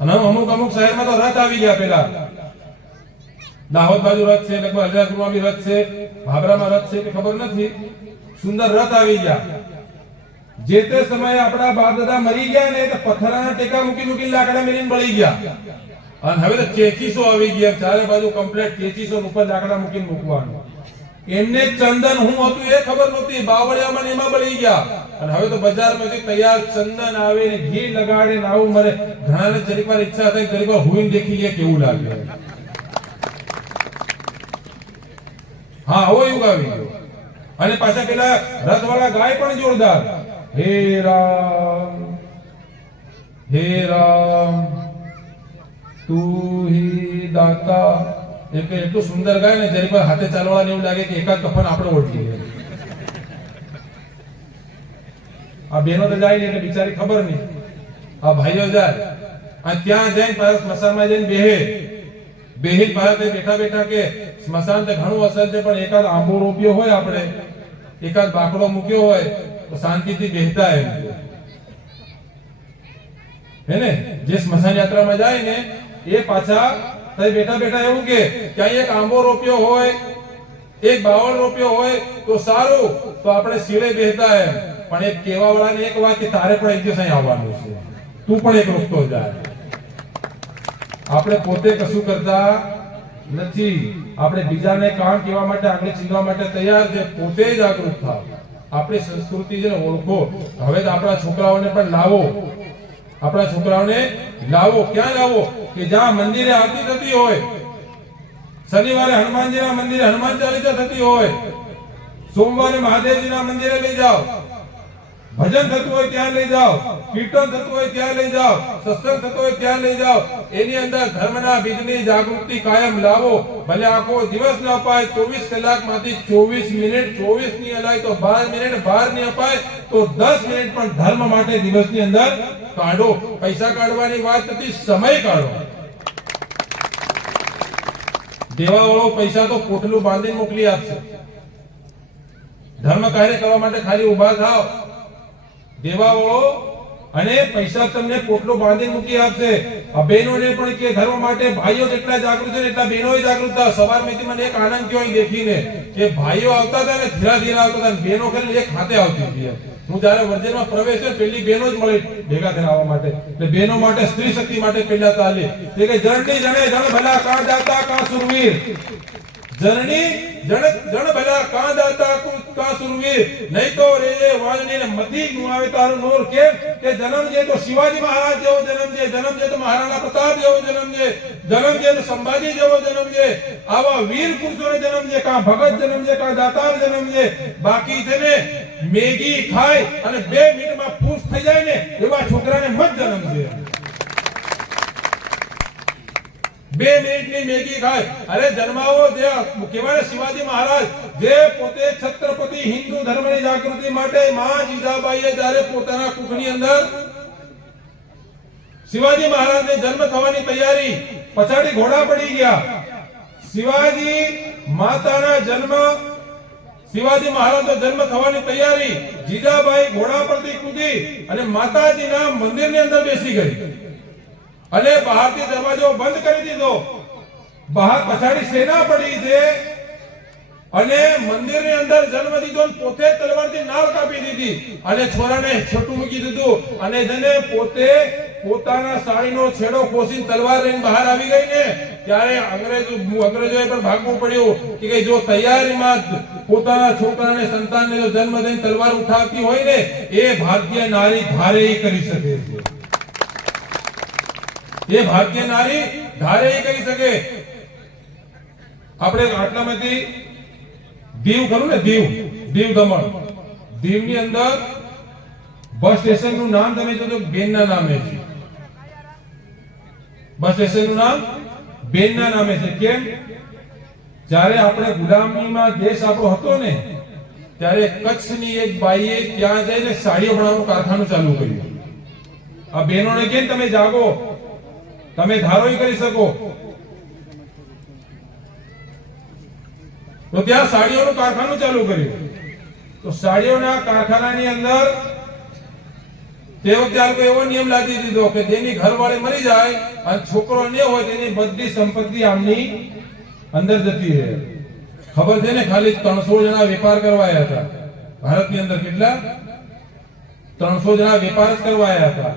અને અમુક શહેરમાં તો રથ આવી ગયા. પેલા દાહોદ બાજુ રથ છે, લગભગ અલીરાજપુરમાં બી રથ છે, ભાભરામાં રથ છે કે ખબર નથી, સુંદર રથ આવી ગયા. જે તે સમયે આપણા બાપ દાદા મરી ગયા ને તો પથ્થરના ટેકા મૂકી લાકડા મેલીને બળી ગયા. અને હવે તો ચેચીસો આવી ગયા, ચારે બાજુ કમ્પ્લીટ ચેચીસો ઉપર લાકડા મૂકીને મૂકવાનું. એમને ચંદન હું હતું એ ખબર નહોતી, બાવળિયામાં એમાં બળી ગયા. અને હવે તો બજારમાંથી તૈયાર ચંદન આવે ને ઘી લગાડે ને આવું મરે. ઘણાને જરીક વાર ઈચ્છા થાય, જરીક વાર હુઈને દેખી લે કેવું લાગે. હા, આવો યુગ આવી ગયો. અને પાછા પેલા રથવાળા ગાય પણ જોરદાર, હે રામ હે રામ તું હી દાતા એટલે એટલું સુંદર ગાય ને જરી પર હાથે ચાલવાને એવું લાગે કે એકાદ કફન આપણે ઓળખી લે. આ બહેનો તો જાય ને એટલે બિચારી ખબર નહીં, આ ભાઈઓ જાય આ ત્યાં જઈને પાછા સ્મશાનમાં જઈને બેહી પાછા બેઠા બેઠા કે સ્મશાન તો ઘણું અસર છે પણ એકાદ આંબો રોપ્યો હોય, આપણે એકાદ બાકડો મૂક્યો હોય તો શાંતિથી બેહતા એમ હે ને. જે સ્મશાન યાત્રામાં જાય ને એ પાછા બેઠા બેઠા એવું કે ક્યાંય એક આંબો રોપ્યો હોય, એક બાવળ રોપ્યો હોય તો સારું, તો આપણે શીળે બેહતા એમ. પણ એક કેવા વાળાને એક વાત કે તારે પણ એક દિવસ અહીં આવવાનું છે, તું પણ એક રોકતો જાય. આપણે પોતે કશું કરતા નથી, આપણે બીજાને કામ કહેવા માટે આંગળી ચીંધવા માટે તૈયાર છે, પોતે જાગૃત થાવ, આપણી સંસ્કૃતિ છે ને ઓળખો. હવે તો આપણા છોકરાઓને પણ લાવો, આપણા છોકરાઓને લાવો. ક્યાં લાવો? કે જ્યાં મંદિરે આરતી થતી હોય, શનિવારે હનુમાનજીના મંદિરે હનુમાન ચાલીસા થતી હોય, સોમવારે મહાદેવજીના મંદિરે લઈ જાઓ, ભજન થતું હોય ત્યાં લઈ જાઓ, કીર્તન થતું હોય ત્યાં લઈ જાઓ, સત્સંગ થતો હોય ત્યાં લઈ જાઓ. એની અંદર ધર્મના બીજની જાગૃતિ કાયમ લાવો. ભલે આખો દિવસ ન અપાય, 24 કલાકમાંથી 24 મિનિટ 24 ની અલાય તો 12 મિનિટ 12 ની અપાય તો 10 મિનિટ પણ ધર્મ માટે દિવસની અંદર કાઢો. પૈસા કાઢવાની વાત નથી, સમય કાઢો. દેવાવાળો પૈસા તો પોટલું બાંધીને મોકલી આપશે, ધર્મ કાર્ય કરવા માટે ખાલી ઉભા થાવ. દેવાવાળો અને પૈસા તમને પોટલો બાંધીને મૂકી આપશે. આ બહેનોને પણ કે ધર્મ માટે ભાઈઓ જેટલા જાગૃત છે એટલા બહેનોએ જાગૃત થાવ. સવારમાંથી મને એક આનંદ થયો અહીં દેખીને કે ભાઈઓ આવતા હતા ને ધીરા ધીરા આવતા હતા, બહેનો ખાલી એક હાથે આવતી હતી. હું જયારે વર્જનમાં પ્રવેશ પેલી બહેનો જ મળી ભેગા થઈને આવવા માટે. એટલે બહેનો માટે, સ્ત્રી શક્તિ માટે પહેલા તાલી કે જણની જણે જણ ભલા કા દાતા કા સુરવીર, જણની જણ ભલા કા દાતા કા સુરવીર, નહીં તો રે વાળની ને મથી નું આવે તારું નૂર. કેમ કે જન્મ જે તો શિવાજી મહારાજ જેવો જન્મ છે, જન્મ જે તો મહારાણા પ્રતાપ જેવો જન્મ છે, જન્મ જે તો સંભાજી જેવો જન્મ છે. આવા વીર પુરુષોને જન્મ છે, કા ભગત જન્મ છે, કા દાતાર જન્મ છે. બાકી છે ને મેગી ખાય અને 2 મિનિટમાં ફૂસ થઈ જાય ને એવા છોકરાને મત જન્મ છે. 2 મિનિટની મેગી ખાય. અરે જન્માવો જે કહેવાય શિવાજી મહારાજ જે પોતે છત્રપતિ હિન્દુ ધર્મની જાગૃતિ માટે માં જીજાબાઈએ જ્યારે પોતાના કુખની અંદર શિવાજી મહારાજને જન્મ થવાની તૈયારી, પછાડી ઘોડા પડી ગયા. શિવાજી માતાના જન્મ, શિવાજી મહારાજનો જન્મ થવાની તૈયારી, જીજાબાઈ ઘોડા પરથી કૂદી અને માતાજીના મંદિરની અંદર બેસી ગઈ અને બહારથી દરવાજો બંધ કરી દીધો. બહાર પછાડી સેના પડી છે અને મંદિરની અંદર જન્મ દીધો, પોતે તલવારથી નાળ કાપી દીધી અને છોરાને છોટું મૂકી દીધું અને જેને પોતે પોતાના સાડીનો છેડો ખોસીને તલવાર લઈને બહાર આવી ગઈ ને ત્યારે અંગ્રેજોએ પણ ભાગવું પડ્યું કે જો તૈયારીમાં પોતાના છોકરાને સંતાનને જો જન્મ દઈને તલવાર ઉઠાવતી હોય ને એ ભારતીય નારી ધારે કરી શકે છે. એ ભારતીય નારી ધારે કરી શકે. આપણે આટલામાંથી દીવ ખરું ને, દીવ દમણ, દીવની અંદર બસ સ્ટેશન નું નામ તમે જોજો બેનના નામે છે. બસ સ્ટેશન નું નામ બેનના નામે છે. કેમ? જ્યારે આપણે ગુલામીમાં દેશ આપણો હતો ને ત્યારે કચ્છની એક બાઈએ ત્યાં જઈને સાડીઓ બનાવવાનું કારખાનું ચાલુ કર્યું. આ બહેનોને કેમ તમે જાગો, તમે ધારોઈ કરી શકો. તો ત્યાં સાડીઓનું કારખાનું ચાલુ કર્યું. તો સાડીઓના કારખાનાની અંદર તે વખતે એવો નિયમ લાદી દીધો કે જેની ઘરવાળી મરી જાય અને છોકરો ન હોય તેની બધી સંપત્તિ આમની અંદર જતી રહે. ખબર છે ને, ખાલી 300 જણા વેપાર કરવાયા હતા ભારતની અંદર. કેટલા? 300 જણા વેપાર જ કરવાયા હતા.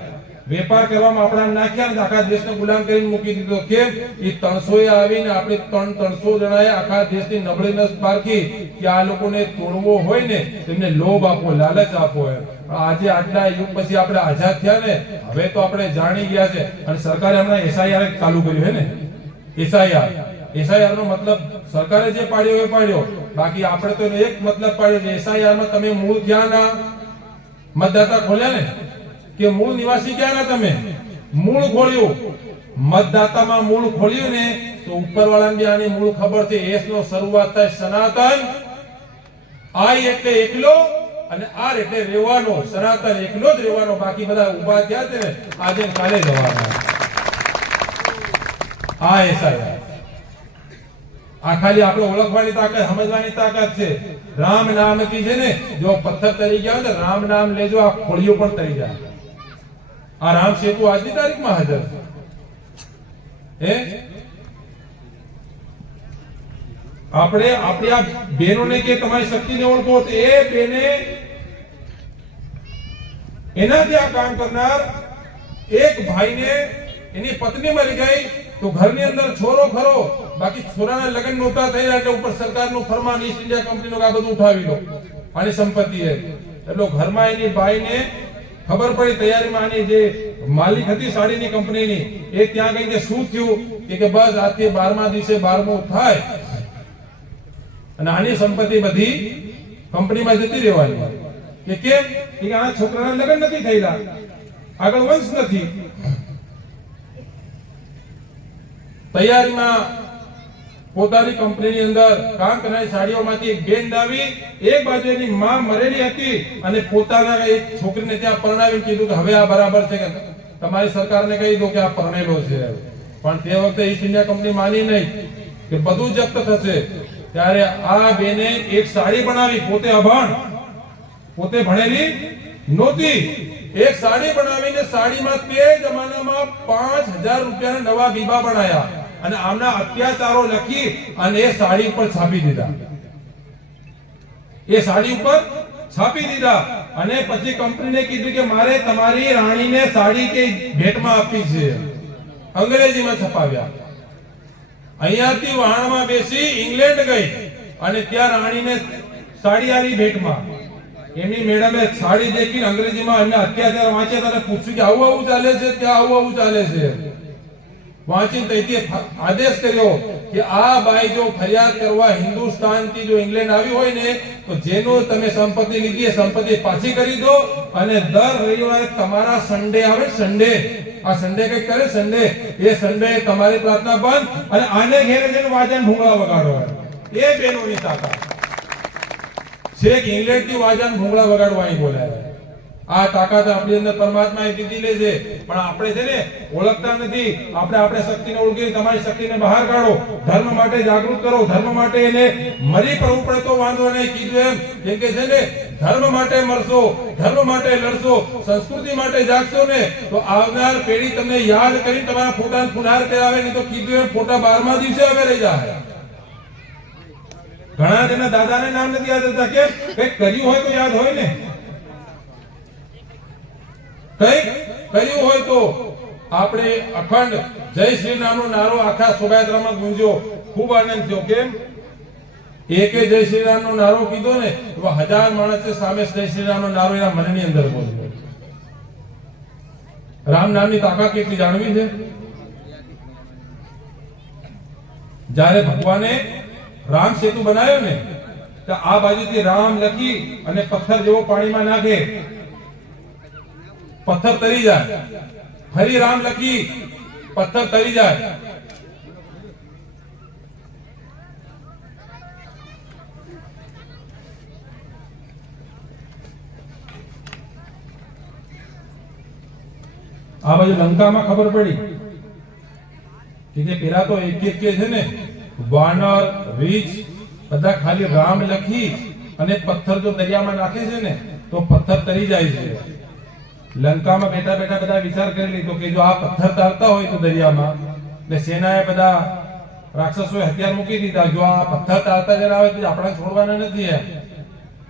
વેપાર કરવામાં આપણા નાખ્યા ને આખા દેશને ગુલામ કરીને મૂકી દીધો. કેમ? એ 300 એ આવીને આપણે 300 જણાએ આખા દેશની નબળી નસ પારખી કે આ લોકોને તોડવો હોય ને તેમને લોભ આપો, લાલચ આપો. આજે આટલા યુગ પછી આપણે આઝાદ થયા ને હવે તો આપણે જાણી ગયા છે. અને સરકારે હમણાં SIR ચાલુ કર્યું છે ને. SIR નો મતલબ સરકારે જે પાડ્યો એ પાડ્યો, બાકી આપણે તો એક મતલબ પાડ્યો છે SIR માં તમે મૂળ ક્યાંના મતદાતા ખોલ્યા ને કે મૂળ નિવાસી ક્યાંના તમે, મૂળ ખોલ્યું, મતદાતામાં મૂળ ખોલ્યું ને તો ઉપરવાળાને બી આની મૂળ ખબર છે. એસ નો શરૂઆત થાય સનાતન, આઈ એટલે એકલો અને આર એટલે રહેવાનો. સનાતન એકલો જ રહેવાનો, બાકી બધા ઊભા થયા છે ને આજે કાલે જવાના. આ એસા આ ખાલી આપણે ઓળખવાની તાકાત, સમજવાની તાકાત છે. રામ નામ કી છે ને જો પથ્થર તરી ગયા ને રામ નામ લેજો, આ ખોળીઓ પણ તરી જાય. આ રામ સેતુ આજની તારીખમાં હાજર છે. આપણે આપણી આ બહેનોને કે તમારી શક્તિને ઓળખો, એ બેને એનાથી આ કામ કરનાર એક ભાઈને એની પત્ની મરી ગઈ તો ઘરની અંદર છોરો ખરો, બાકી છોરાના લગ્ન નહોતા થયા એટલે ઉપર સરકારનું ફરમાન ઈસ્ટ ઇન્ડિયા કંપનીનું આ બધું ઉઠાવી લો, આની સંપત્તિ છે. એટલે ઘરમાં એની ભાઈને ખબર પડી તૈયારીમાં, આની જે માલિક હતી સાડીની કંપનીની, એ ત્યાં ગઈ કે શું થયું કે બસ આજથી 12મા દિવસે 12મું થાય અને આની સંપત્તિ બધી કંપનીમાં જતી રહેવાની. કે કેમ કે આ છોકરાના લગ્ન નથી થયેલા, આગળ વંશ નથી. તૈયારીમાં પોતાની કંપનીની અંદર કામ કરનારી સાડીઓમાંથી એક બેન આવી, એક બાજુ એની માં મરેલી હતી અને પોતાના એક છોકરીને ત્યાં પરણાવીને કીધું કે હવે આ બરાબર છે કે તમારી સરકારને કહી દો કે આ પરણેલો છે. પણ તે વખતે ઈસ્ટ ઇન્ડિયા કંપની માની નહીં કે બધું જપ્ત થશે. ત્યારે આ બેને એક સાડી બનાવી, પોતે અભણ, પોતે ભણેલી નહોતી, એક સાડી બનાવીને સાડીમાં તે જમાનામાં 5000 રૂપિયાના નવા બીબા બનાયા અને આમના અત્યાચારો લખી અને એ સાડી ઉપર છાપી દીધા. એ સાડી ઉપર છાપી દીધા અને પછી કંપનીને કીધું કે મારે તમારી રાણીને સાડી કે ભેટમાં આપવી છે. અંગ્રેજીમાં છપાવ્યા. અહીંયાથી વાહણમાં બેસી ઇંગ્લેન્ડ ગઈ અને ત્યાં રાણીને સાડી આવી ભેટમાં. એમની મેડમે સાડી દેખીને અંગ્રેજીમાં એમને અત્યાચાર વાંચ્યા અને પૂછ્યું કે આવું આવું ચાલે છે, ત્યાં આવું આવું ચાલે છે. વાંચીને તેથી આદેશ કર્યો કે આ બાઈ જો ફરિયાદ કરવા હિન્દુસ્તાનથી જો ઇંગ્લેન્ડ આવી હોય ને તો જેનું તમે સંપત્તિ લીધી એ સંપત્તિ પાછી કરી દો અને દર રવિવારે તમારા સન્ડે આવે, સન્ડે આ સન્ડે કઈ કરે સન્ડે, એ સન્ડે તમારી પ્રાર્થના બંધ અને આને ઘેરે જઈને વાજન ભૂંગળા વગાડો. એ બેનોની તાકાત છે કે ઇંગ્લેન્ડ થી વાજન ભૂંગળા વગાડવાની બોલાય. આ તાકાત આપણી અંદર પરમાત્માએ દીધી લે છે, પણ આપણે છે ને ઓળખતા નથી. આપણે શક્તિને ઓળખી, તમારી શક્તિને બહાર કાઢો, ધર્મ માટે જાગૃત કરો, ધર્મ માટે એને મરી પડવું પડે તો વાંધો નહીં. કીધું એમ કે છે ને ધર્મ માટે મરશો, ધર્મ માટે લડશો, સંસ્કૃતિ માટે જાગશો ને તો આવનાર પેઢી તમને યાદ કરી તમારા ફોટાને ફુલાર કરાવે નહીં તો કીધું એમ ફોટા 12મા દિવસે હવે રહી જાય. ઘણા તેના દાદાને નામ નથી યાદ હતા, કે કઈક કર્યું હોય તો યાદ હોય ને, કઈક કર્યું હોય તો. આપણે અખંડ જય શ્રી રામનો નારો આખા શોભાયાત્રામાં ગુંજ્યો, ખૂબ આનંદ થયો. કેમ એકે જય શ્રી રામનો નારો કીધો ને તો 1000 માણસે સામે જય શ્રી રામનો નારો એના મનની અંદર બોલ્યો. રામ નામની તાકાત કેટલી જાણવી છે. જ્યારે ભગવાને રામ સેતુ બનાવ્યો ને તો આ બાજુથી રામ લખી અને પથ્થર જેવો પાણીમાં નાખે, પથ્થર તરી જાય. ફરી રામ લખી, પથ્થર તરી જાય. આ બાજુ લંકામાં ખબર પડી કે પેલા તો એક છે ને વાનર, રીછ બધા ખાલી રામ લખી અને પથ્થર જો દરિયામાં નાખે છે ને તો પથ્થર તરી જાય છે. લંકામાં બેઠા બેઠા બધા વિચાર કરી લીધો કે જો આ પથ્થર તારતા હોય તો દરિયામાં, એટલે સેનાએ બધા રાક્ષસોએ હથિયાર મૂકી દીધા, જો આ પથ્થર તારતા જરા આવે તો આપણે છોડવાના નથી એમ.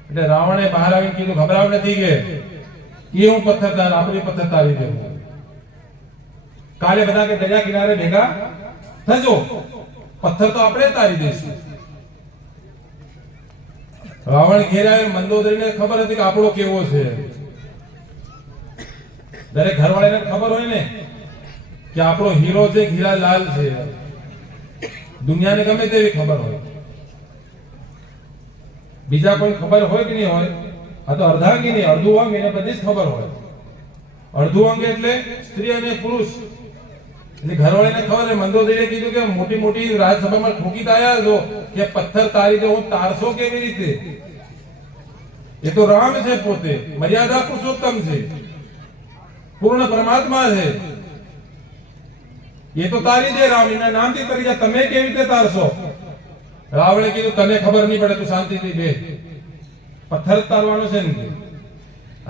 એટલે રાવણે બહાર આવીને કીધું ખબરાવ નથી કે એ હું પથ્થર તાર, આપણી પથ્થર તારી દઉં. કાલે બધા કે દરિયા કિનારે ભેગા થજો, પથ્થર તો આપણે તારી દઈશું. રાવણ ઘેર આવ્યો, મંદોદરીને ખબર હતી કે આપણો કેવો છે. દરેક ઘરવાળાને ખબર હોય ને કે આપણો હીરો છે, હીરા લાલ છે. દુનિયાને ગમે તેવી ખબર હોય, બીજા કોઈ ખબર હોય કે નહીં હોય, આ તો અર્ધાંગી નહીં, અડધું અંગ એને બધી જ ખબર હોય. અડધું અંગ એટલે સ્ત્રી અને પુરુષ. એટલે ઘરવાળીને ખબર છે, મંદોદરીએ કીધું કે મોટી મોટી રાજસભામાં ઠોકી તાયા છો કે પથ્થર તારી દો, તારશો કેવી રીતે? એ તો રામ છે, પોતે મર્યાદા પુરુષોત્તમ છે, પૂર્ણ પરમાત્મા છે. એ તો તારી દે રામ, એના નામથી તરી જાય, તમે કેવી રીતે તારશો? રાવણે કીધું તને ખબર નહીં પડે, તું શાંતિથી બે, પથ્થર તારવાનો છે ને.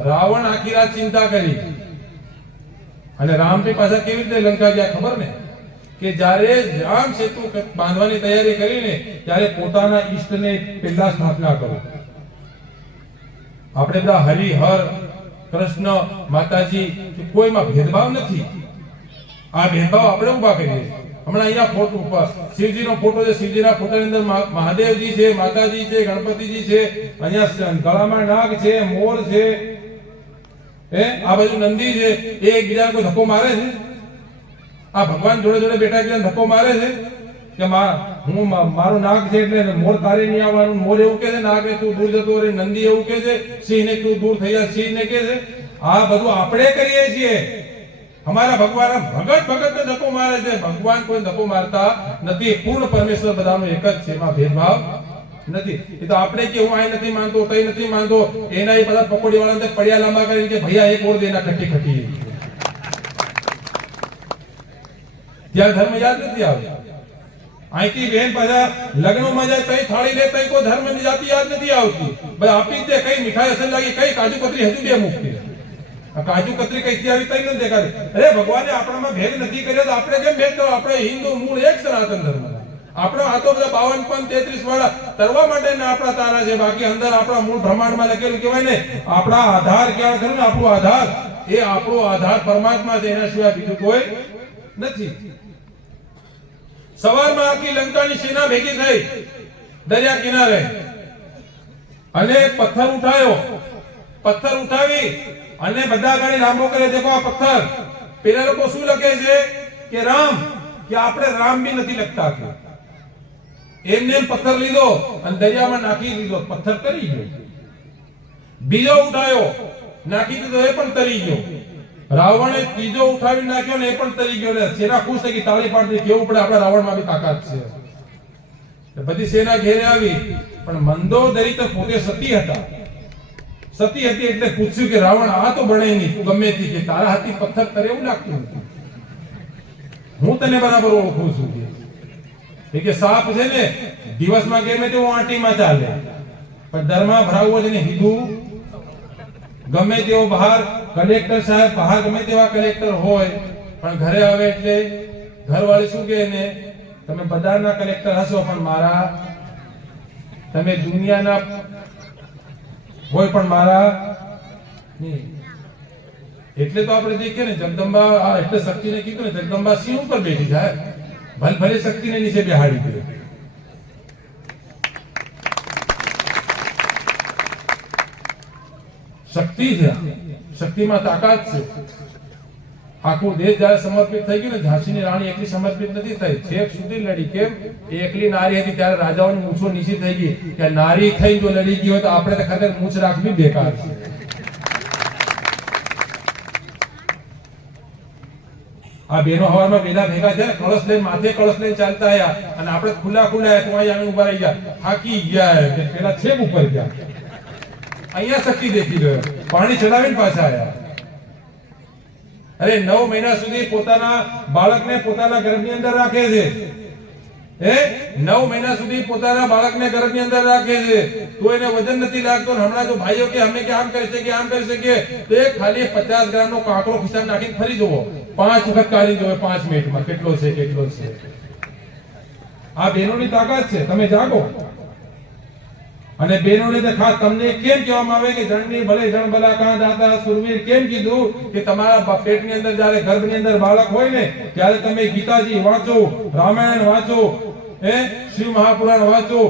રાવણ આખી રાત ચિંતા કરી અને રામની પાછા કેવી રીતે લંકા ગયા ખબર ને? કે જ્યારે રામ સેતુ બાંધવાની તૈયારી કરીને ત્યારે પોતાના ઈષ્ટને પહેલા સ્થાપના કરો. આપણે બધા હરિ હર કૃષ્ણ માતાજી કોઈમાં ભેદભાવ નથી. આ ભેદભાવ આપણે ઉભા કરીએ. હમણાં અહીંયા ફોટો ઉપર શિવજીનો ફોટો છે, શિવજીના ફોટાની અંદર મહાદેવજી છે, માતાજી છે, ગણપતિજી છે, અહીંયા ગળામાં નાગ છે, મોર છે, આ બાજુ નંદી છે. એ એકબીજાને કોઈ ધક્કો મારે છે? આ ભગવાન જોડે જોડે બેઠા એકબીજાને ધક્કો મારે છે કે હું મારું નાગ છે એટલે મોર તારે નહીં આવવાનું? મોર એવું કે છે નાગ તું દૂર જતો રહે, નંદી એવું કે છે સિંહને તું દૂર થઈ જા, સિંહને કે છે. આ બધું આપણે કરીએ છીએ. हमारा भगवान भगत भगत ने धक्को मारे છે. ભગવાન કોઈ ધક્કો મારતા નથી. પૂર્ણ પરમેશ્વર બધાનો એક જ છે, એમાં ભેદભાવ નથી. એ તો આપણે કે હું આ નથી માનતો, તઈ નથી માનતો, એના બધા પકોડી વાળાને પડ્યા લાંબા કરીને કે ભૈયા એક ઓર દેના ખટી ખટી. ત્યાં ધર્મ યાદ નથી આવતો. અહીંથી બેન પાછા લગ્નમાં જાય તઈ થાળી લે, તઈ કોઈ ધર્મ ની જાતિ યાદ નથી આવતી. બસ આપી દે, કઈ મીઠાઈ અસર લાગી, કઈ કાજુ કતરી હજુ બે મૂકતી. કાજુ કતરી કઈથી આવી તઈ નથી દેખાતી. અરે ભગવાને આપણામાં ભેદ નથી કર્યો તો આપણે કેમ ભેદ કરો? આપણે હિન્દુ મૂળ એક સનાતન ધર્મ. આપણો આ તો બધા 52 પંથ 33 વાળા તરવા માટે ને આપણા તારા છે. બાકી અંદર આપણા મૂળ બ્રહ્માંડમાં લખેલું કહેવાય ને, આપણા આધાર ક્યાં ખરું ને? આપણો આધાર, એ આપણો આધાર પરમાત્મા છે, એના સિવાય બીજું કોઈ નથી. સવારમાં આખી લંકાની સેના ભેગી થઈ દરિયા કિનારે અને પથ્થર ઉઠાયો. પથ્થર ઉઠાવી અને બધા ગાડી લાંબો કરે. દેખો આ પથ્થર. પેલા લોકો શું લખે છે કે રામ, કે આપણે રામ બી નથી લખતા. કે એમને પથ્થર લીધો અને દરિયામાં નાખી દીધો, પથ્થર તરી ગયો. બીજો ઉઠાયો, નાખી દીધો, એ પણ તરી ગયો. રાવણે ત્રીજો ઉઠાવી નાખ્યો ને એ પણ તરી ગયો. ને સેના ખુશ થઈ ગઈ, તાળી પાડી. કેવું પડે, આપણા રાવણમાં બી તાકાત છે. બધી સેના ઘેરે આવી, પણ મંદોદરી તો પોતે સતી હતા. સતી હતી એટલે પૂછ્યું કે રાવણ આ તો બને નહીં, તું ગમે તે કે તારા હાથી પથ્થર તરે એવું લાગતું નથી, હું તને બરાબર ઓળખું છું. કે સાપ છે ને દિવસમાં ગમે તેવો આંટીમાં ચાલે, પણ દરમાં ભરાવવો છે ને હીધું ગમે તેવો બહાર કલેક્ટર સાહેબ બહાર ગમે તેવા કલેક્ટર હોય, પણ ઘરે આવે એટલે ઘરવાળી શું કહે ને, તમે બધાના કલેક્ટર હશો પણ મારા, તમે દુનિયાના હોય પણ મારા નહીં. એટલે તો આપણે દેખીએ ને જગદંબા, એટલે શક્તિને કીધું ને જગદંબા સિંહ ઉપર બેઠી જાય, ભલે શક્તિને નીચે બેહાડી દે. શક્તિ છે, શક્તિમાં તાકાત છે. આખું દેશ જયારે સમર્પિત થઈ ગયું ને, ઝાંસીની રાણી એકલી સમર્પિત નથી થઈ, છેક સુધી લડી. કેમ? એ એકલી નારી હતી ત્યારે રાજાઓની મૂછો નીચી થઈ ગઈ કે નારી થઈ જો લડી ગઈ હોય તો આપણે તો ખરેખર મૂછ રાખવી બેકાર છે. આ બેનો હવારમાં વેલા ભેગા થયા, કળશ લઈને માથે કળશ લઈને ચાલતા આયા, અને આપણે ખુલ્લા તો અહીંયા ઉભા રહી ગયા, થાકી ગયા, પેલા છેક ઉપર ગયા. અહીંયા શક્તિ દેખી ગયો, પાણી ચડાવીને પાછા આયા. અરે 9 મહિના સુધી પોતાના બાળકને પોતાના ગર્ભની અંદર રાખે છે. 9 મહિના સુધી પોતાના બાળકને ગર્ભની અંદર રાખે છે, તો એને વજન નથી લાગતો. હમણાં જો ભાઈઓ કે અમે કે આમ કરી શકીએ આમ કરી શકીએ, તો એ ખાલી 50 ગ્રામનો કાંકરો ખિસ્સામાં નાખીને ફરી જવો, 5 વખત કાઢી જોવે 5 મિનિટમાં કેટલો છે કેટલો છે. આ બહેનોની તાકાત છે. તમે જાગો. અને બહેનોને તો ખાસ તમને કેમ કહેવામાં આવે કે જણની ભલે જણ ભલા કાં દાતા સુરવીર, કેમ કીધું કે તમારા પેટની અંદર જ્યારે ગર્ભની અંદર બાળક હોય ને ત્યારે તમે ગીતાજી વાંચો, રામાયણ વાંચો, શિવ મહાપુરાણ વાંચો,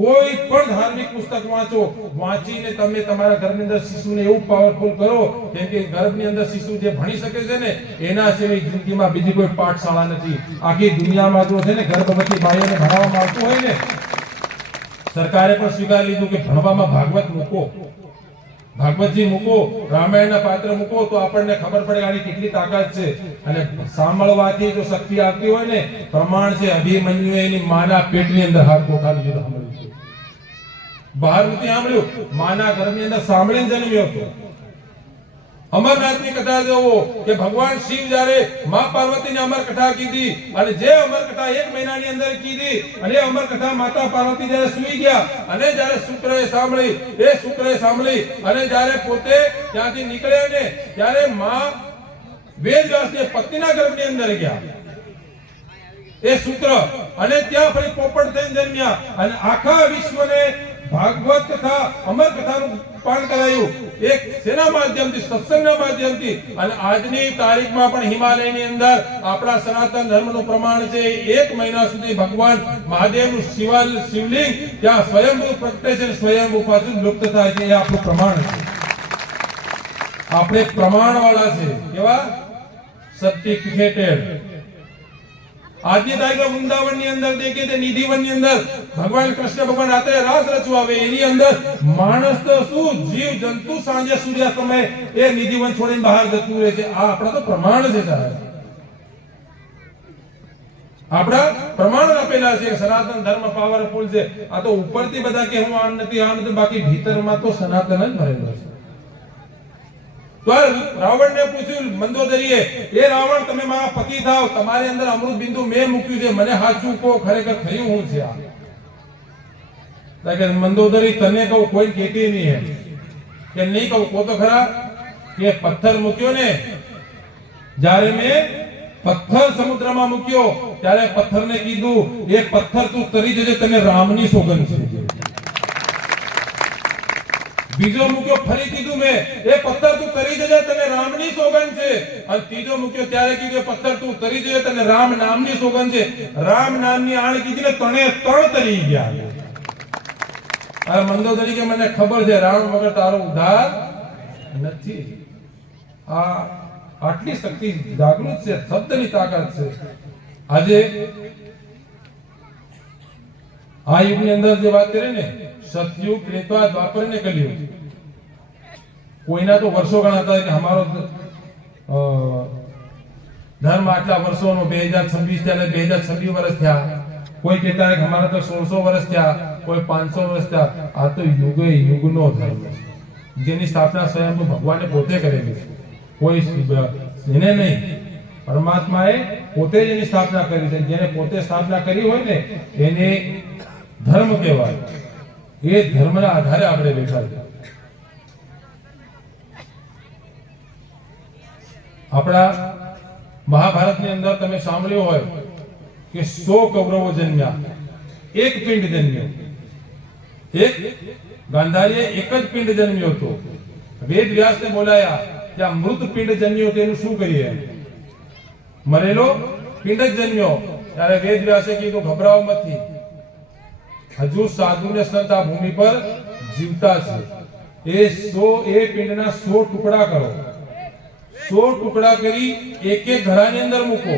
કોઈ પણ ધાર્મિક પુસ્તક વાંચો, વાંચીને તમે તમારા ઘરની અંદર શિશુને એવું પાવરફુલ કરો, કેમ કે ગર્ભની અંદર શિશુ જે ભણી શકે છે ને એના સિવાય જિંદગીમાં બીજી કોઈ પાઠશાળા નથી. આખી દુનિયામાં જો છે ને ગર્ભવતી બાઈઓને ભણાવવામાં આવતું હોય ને, સરકારે પણ સ્વીકાર લીધું કે ભણવામાં ભાગવત મૂકો. ભાગવતજી મૂકો, રામાયણના પાત્ર મૂકો તો આપણને ખબર પડે આની કેટલી તાકાત છે. અને સાંભળવાથી જો શક્તિ આવતી હોય ને, પ્રમાણ છે અભિમન્યુએ એની માના પેટની અંદર હાથ પોતાની લીધો સાંભળ્યું, બહાર નથી સાંભળ્યું, માના ગર્ભની અંદર સાંભળીને જન્મ્યો હતો. અમરનાથની કથા જોવો કે ભગવાન શિવ જ્યારે માં પાર્વતીને અમર કથા કીધી અને જે અમર કથા 1 મહિનાની અંદર કીધી અને અમર કથા માતા પાર્વતી જ્યારે સૂઈ ગયા અને જ્યારે શુક્રએ સાંભળી અને જ્યારે પોતે ત્યાંથી નીકળ્યા ને ત્યારે માં વેદવ્યાસની પત્નીના ગર્ભની અંદર ગયા એ શુક્ર અને ત્યાં ફરી પોપટ થઈને જન્મ્યા અને આખા વિશ્વને ભાગવત કથા અમર કથાનું પાન કરાયું એક સેના માધ્યમથી, સત્સંગના માધ્યમથી. અને આજની તારીખમાં પણ હિમાલયની અંદર આપણા સનાતન ધર્મનું પ્રમાણ છે 1 મહિના સુધી ભગવાન મહાદેવનું શિવલિંગ ત્યાં સ્વયંભૂ પ્રગટે છે, સ્વયંભૂ પાછું લુપ્ત થાય છે. એ આપણું પ્રમાણ છે. આપણે પ્રમાણવાળા છે. કેવા? સર્ટિફિકેટેડ. આજની તારીખમાં વૃંદાવનની અંદર દેખીએ તે નિધિવનની અંદર ભગવાન કૃષ્ણ ભગવાન રાત્રે રાસ રચવા આવે, એની અંદર માણસ તો શું જીવ જંતુ સાંજે સૂર્યા સમયે એ નિધિવન છોડીને બહાર જતું રહે છે. આ આપણા તો પ્રમાણ છે સાહેબ, આપણા પ્રમાણ આપેલા છે. સનાતન ધર્મ પાવરફુલ છે. આ તો ઉપરથી બધા કે હું આમ નથી આમ નથી, બાકી ભીતરમાં તો સનાતન જ ભરેલો છે. તો રાવણને પૂછ્યું મંદોદરીએ, એ રાવણ તમે મારા પતિ થાવ, તમારી અંદર અમૃત બિંદુ મેં મૂક્યું છે, મને સાચું કહો ખરેખર થયું હું છે આ? મંદોદરી તને કહું કોઈ કહેતી નહીં કે નહીં કહું કો તો ખરા કે પથ્થર મૂક્યો ને, જ્યારે મેં પથ્થર સમુદ્રમાં મૂક્યો ત્યારે પથ્થરને કીધું એ પથ્થર તું તરી જજે, તને રામની સોગંદ છે. બીજો મૂક્યો ફરી કીધું મેં એ પથ્થર તું તરી જજે, તને રામની સોગંદ છે. અને ત્રીજો મૂક્યો ત્યારે કીધું પથ્થર તું તરી જજે, તને રામ નામની સોગંદ છે. રામ નામની આણ કીધી ને તને 3 તરી ગયા. આ મંદોદરી કે મને ખબર છે રામ વગર તારો ઉદ્ધાર નથી. આ આટલી શક્તિ જાગૃત છે, શબ્દની તાકાત છે. આજે આ યુગની અંદર જે વાત કરે ને, સતયુગ, ત્રેતા, દ્વાપર ને કલયુગ, કોઈના તો વર્ષો ગણા હતા કે અમારો ધર્મ આટલા વર્ષોનો 2026 ત્યારે 2026 વર્ષ થયા, કોઈ કહેતા કે અમારા તો 1600 વર્ષ થયા, કોઈ 500 વર્ષ થયા. આ તો યુગે યુગનો ધર્મ છે, જેની સ્થાપના સ્વયં ભગવાને પોતે કરેલી છે. કોઈ એને નહીં, પરમાત્માએ પોતે જ એની સ્થાપના કરી છે. જેને પોતે સ્થાપના કરી હોય ને એને ધર્મ કહેવાય. એ ધર્મના આધારે આપણે બેઠા છે. આપણા મહાભારતની અંદર તમે સાંભળ્યું હોય કે 100 કૌરવો જન્મ્યા, એક પિંડ જન્મ્યો. એક ગાંધારીએ એક જ પિંડ જન્મ્યો હતો. વેદ વ્યાસને બોલાયા કે આ મૃત પિંડ જન્મ્યો તેનું શું કરીએ? મરેલો પિંડ જ જન્મ્યો. ત્યારે વેદ વ્યાસે કીધું ગભરાવ મત, હજુ સાધુ ને સંત આ ભૂમિ પર જીવતા છે. એ પિંડના 100 ટુકડા કરો, 100 ટુકડા કરી એક ઘડાની અંદર મૂકો.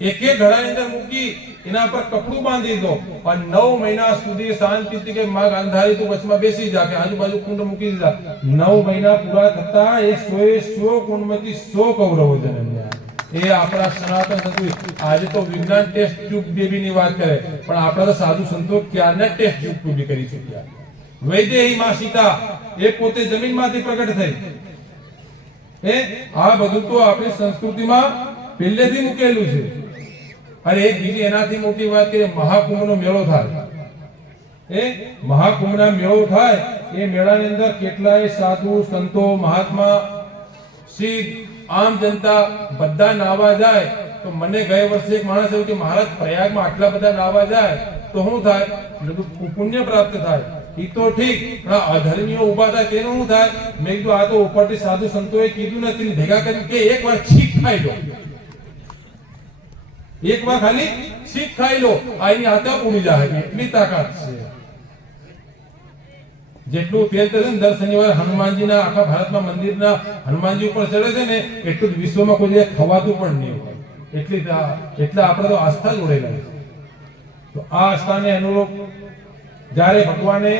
એક ઘડાની અંદર મૂકી એના પર કપડું બાંધી દો અને 9 મહિના સુધી શાંતિથી કે માં ગાંધારી તું વચમાં બેસી જા, કે આજુબાજુ કુંડ મૂકી દીધા. 9 મહિના પૂરા થતા એ 100 કુંડમાંથી 100 કૌરવો જન્મ્યા. એ આપણા સનાતન સંતો. આજે તો વિજ્ઞાન ટેસ્ટ ટ્યુબ બેબીની વાત કરે, પણ આપણા તો સાધુ સંતો ક્યારના ટેસ્ટ ટ્યુબ બેબી કરી ચૂક્યા. વૈદેહી માં સીતા એ પોતે જમીનમાંથી પ્રગટ થઈ. આ બધું તો આપણી સંસ્કૃતિમાં પહેલેથી મૂકેલું છે. અને એક બીજી એનાથી મોટી વાત કે મહાકુંભનો મેળો થાય. એ મહાકુંભના મેળો થાય, એ મેળાની અંદર કેટલાય સાધુ સંતો મહાત્મા સિદ્ધ આમ જનતા બધા નાવા જાય. તો મને ગયા વર્ષે એક માણસ એવું કે મહારાજ પ્રયાગમાં આટલા બધા નાવા જાય તો શું થાય? પુણ્ય પ્રાપ્ત થાય. એ તો ઠીક, પણ અધર્મીઓ ઉભા થાય તેનું શું થાય? મેં કીધું આ તો ઉપરથી સાધુ સંતોએ કીધું નથી, ભેગા કરી કે એકવાર છીક ખાઈ લો, એકવાર ખાલી છીક ખાઈ લો, આ એની આતા પૂરી જાય. એટલી તાકાત છે. જેટલું તેલ છે ને દર શનિવારે હનુમાનજીના આખા ભારતમાં મંદિરના હનુમાનજી ઉપર ચડે છે ને, એટલું જ વિશ્વમાં કોઈ જગ્યાએ ખવાતું પણ નહીં હોય. એટલે આપણે તો આસ્થા જોડેલા છે. તો આ આસ્થાને અનુરૂપ જ્યારે ભગવાને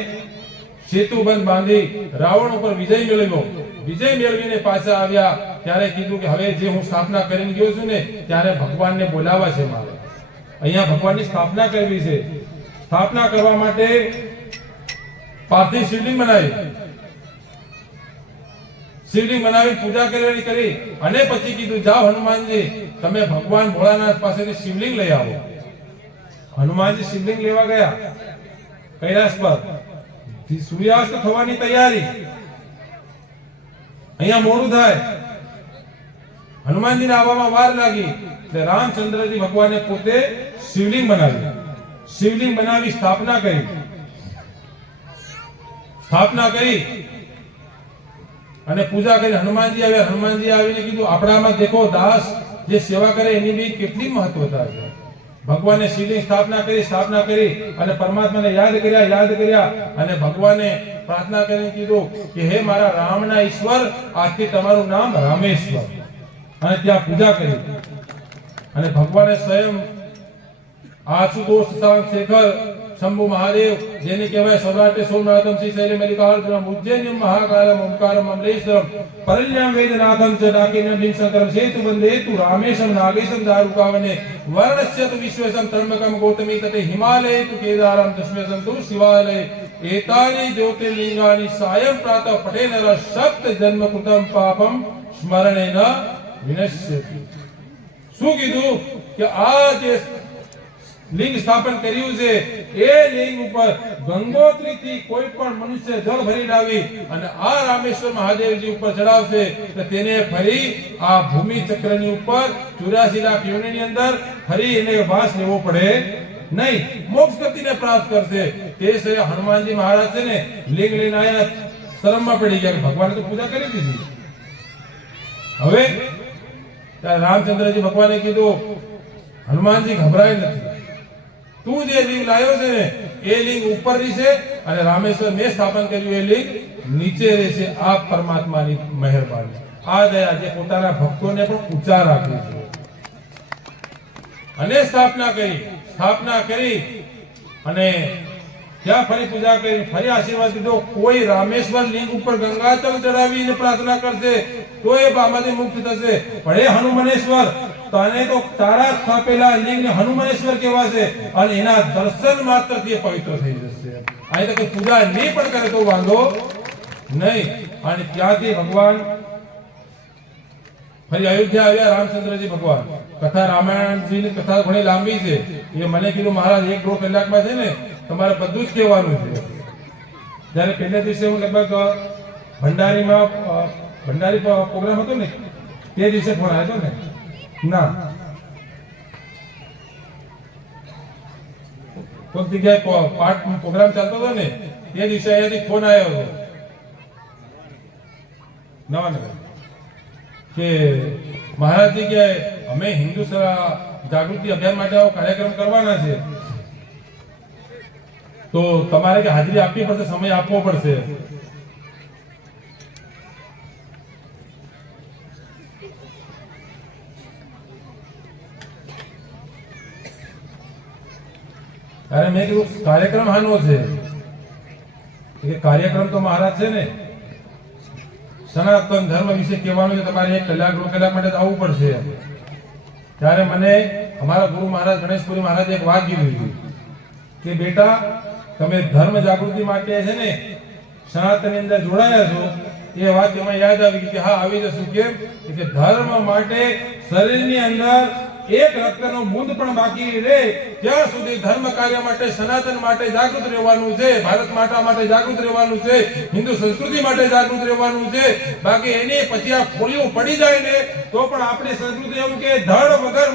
સેતુબંધ બાંધી રાવણ ઉપર વિજય મેળવ્યો. વિજય મેળવીને પાછા આવ્યા ત્યારે કીધું કે હવે જે હું સ્થાપના કરીને ગયો છું ને ત્યારે ભગવાનને બોલાવવા છે મારે. અહીંયા ભગવાનની સ્થાપના કરવી છે. સ્થાપના કરવા માટે પાર્થિવ શિવલિંગ બનાવી. શિવલિંગ બનાવી પૂજા કરી અને પછી કીધું જાઓ હનુમાનજી તમે ભગવાન ભોળાનાથ પાસેથી શિવલિંગ લઈ આવો. હનુમાનજી શિવલિંગ લેવા ગયા કૈલાસ પર. સૂર્યાસ્ત થવાની તૈયારી. અહીંયા મોડું થાય. હનુમાનજીને આવવામાં વાર લાગી એટલે રામચંદ્રજી ભગવાને પોતે શિવલિંગ બનાવી. શિવલિંગ બનાવી સ્થાપના કરી. અને પૂજા કરી. હનુમાનજી આવ્યા. હનુમાનજી આવીને કીધું આપણામાં દેખો દાસ જે સેવા કરે એની બી કેટલી મહત્વતા છે. ભગવાને શિવલિંગ સ્થાપના કરી અને પરમાત્માને યાદ કર્યા અને ભગવાને પ્રાર્થના કરીને કીધું કે હે મારા રામના ઈશ્વર આજથી તમારું નામ રામેશ્વર. અને ત્યાં પૂજા કરી અને ભગવાને સ્વયં આશુતોષ શેખર શંભુ મહાદેવ જેને કહેવાય સૌરાષ્ટ્ર સોમનાથમ શ્રી શૈલે મલ્લિકાર્જુનમ ઉજ્જૈનમ મહાકાલમ ઓમકારમ અમલેશ્વરમ પરલ્યામ વેદનાથમ ચ ડાકિન્યમ ભીમશંકરમ સેતુ વંદેતુ રામેશમ નાગેશમ દારુકાવને વર્ણસ્યતુ વિશ્વેશમ ત્રંબકમ ગૌતમી તટે હિમાલયે તુ કેદારમ દશમેશમ તુ શિવાલય એતાની જ્યોતિર્લિંગાની સાયં પ્રાતઃ પઠેનર સપ્ત જન્મ કૃતમ પાપમ સ્મરણેન વિનશ્યતિ. શું કીધું કે આ જે લિંગ સ્થાપન કર્યું છે એ લિંગ ઉપર ગંગોત્રીથી કોઈ પણ મનુષ્ય જળ ભરી લાવી અને આ રામેશ્વર મહાદેવજી ઉપર ચડાવશે તો તેને ફરી આ ભૂમિ ચક્રની ઉપર 84 લાખ યોનિની અંદર ફરી એને વાસ લેવો પડે નહીં. મોક્ષ ગતિને પ્રાપ્ત કરશે. તે છે હનુમાનજી મહારાજ છે ને લિંગ લઈને આયા શરમમાં પડી ગયા. ભગવાને તો પૂજા કરી દીધી. હવે રામચંદ્રજી ભગવાને કીધું હનુમાનજી ઘબરાય નથી. તું જે લિંગ લાવ્યો છે ને એ લિંગ ઉપર રહેશે અને રામેશ્વર મેં સ્થાપન કર્યું એ લિંગ નીચે રહેશે. આ પરમાત્માની મહેરબાની, આ દયા જે પોતાના ભક્તોને પણ ઊંચા રાખે છે. અને સ્થાપના કરી અને ત્યાં ફરી પૂજા કરી ફરી આશીર્વાદ દીધો. કોઈ રામેશ્વર લિંગ ઉપર ગંગાજળ ચડાવીને પ્રાર્થના કરશે તો એ બામાંથી મુક્ત થશે. પણ એ હનુમાનેશ્વર તને તો તારા સ્થાપેલા લિંગને હનુમાનેશ્વર કહેવાશે અને એના દર્શન માત્રથી પવિત્ર થઈ જશે. અહીં તો કોઈ પૂજા નહીં પણ કરે તો વાંધો નહીં. અને ત્યાંથી ભગવાન ફરી અયોધ્યા આવ્યા. રામચંદ્રજી ભગવાન કથા રામાયણજીની કથા ઘણી લાંબી છે. એ મને કીધું મહારાજ 1-1.5 કલાકમાં છે ને તમારે બધું જ કહેવાનું છે. જ્યારે પહેલા દિવસે હું લગભગ ભંડારી પ્રોગ્રામ હતો ને તે દિવસે ફોન આવ્યો ને ના કોઈ જગ્યાએ પાઠ પ્રોગ્રામ ચાલતો હતો ને તે દિવસે અહીંયાથી ફોન આવ્યો હતો નવાનગર કે મહારાજજી કે અમે હિન્દુ જાગૃતિ અભિયાન માટે આવો કાર્યક્રમ કરવાના છે તો તમારે કે હાજરી આપવી પડશે, સમય આપવો પડશે. અરે મેં કીધું કાર્યક્રમ હાનો છે કે કાર્યક્રમ તો મહારાજ છે ને સનાતન ધર્મ વિશે કહેવાનું છે. તમારે 1 કલાક 2 કલાક માટે આવવું પડશે. ત્યારે મને અમારા ગુરુ મહારાજ ગણેશપુરી મહારાજે એક વાત કીધી હતી કે બેટા તમે ધર્મ જાગૃતિ માટે છે ને સનાતનની અંદર જોડાયા છો. એ વાત એમાં યાદ આવી ગઈ કે હા આવી જશું. કેમ કે ધર્મ માટે શરીરની અંદર એક રક્તનો બુંદ પણ બાકી રહે ત્યાં સુધી ધર્મ કાર્ય માટે સનાતન માટે જાગૃત રહેવાનું છે. ભારત માતા માટે જાગૃત રહેવાનું છે. હિન્દુ સંસ્કૃતિ માટે જાગૃત રહેવાનું છે. બાકી એની પછી આ ખોળીઓ પડી જાય ને તો પણ આપણી સંસ્કૃતિ એવું કે ધડ વગર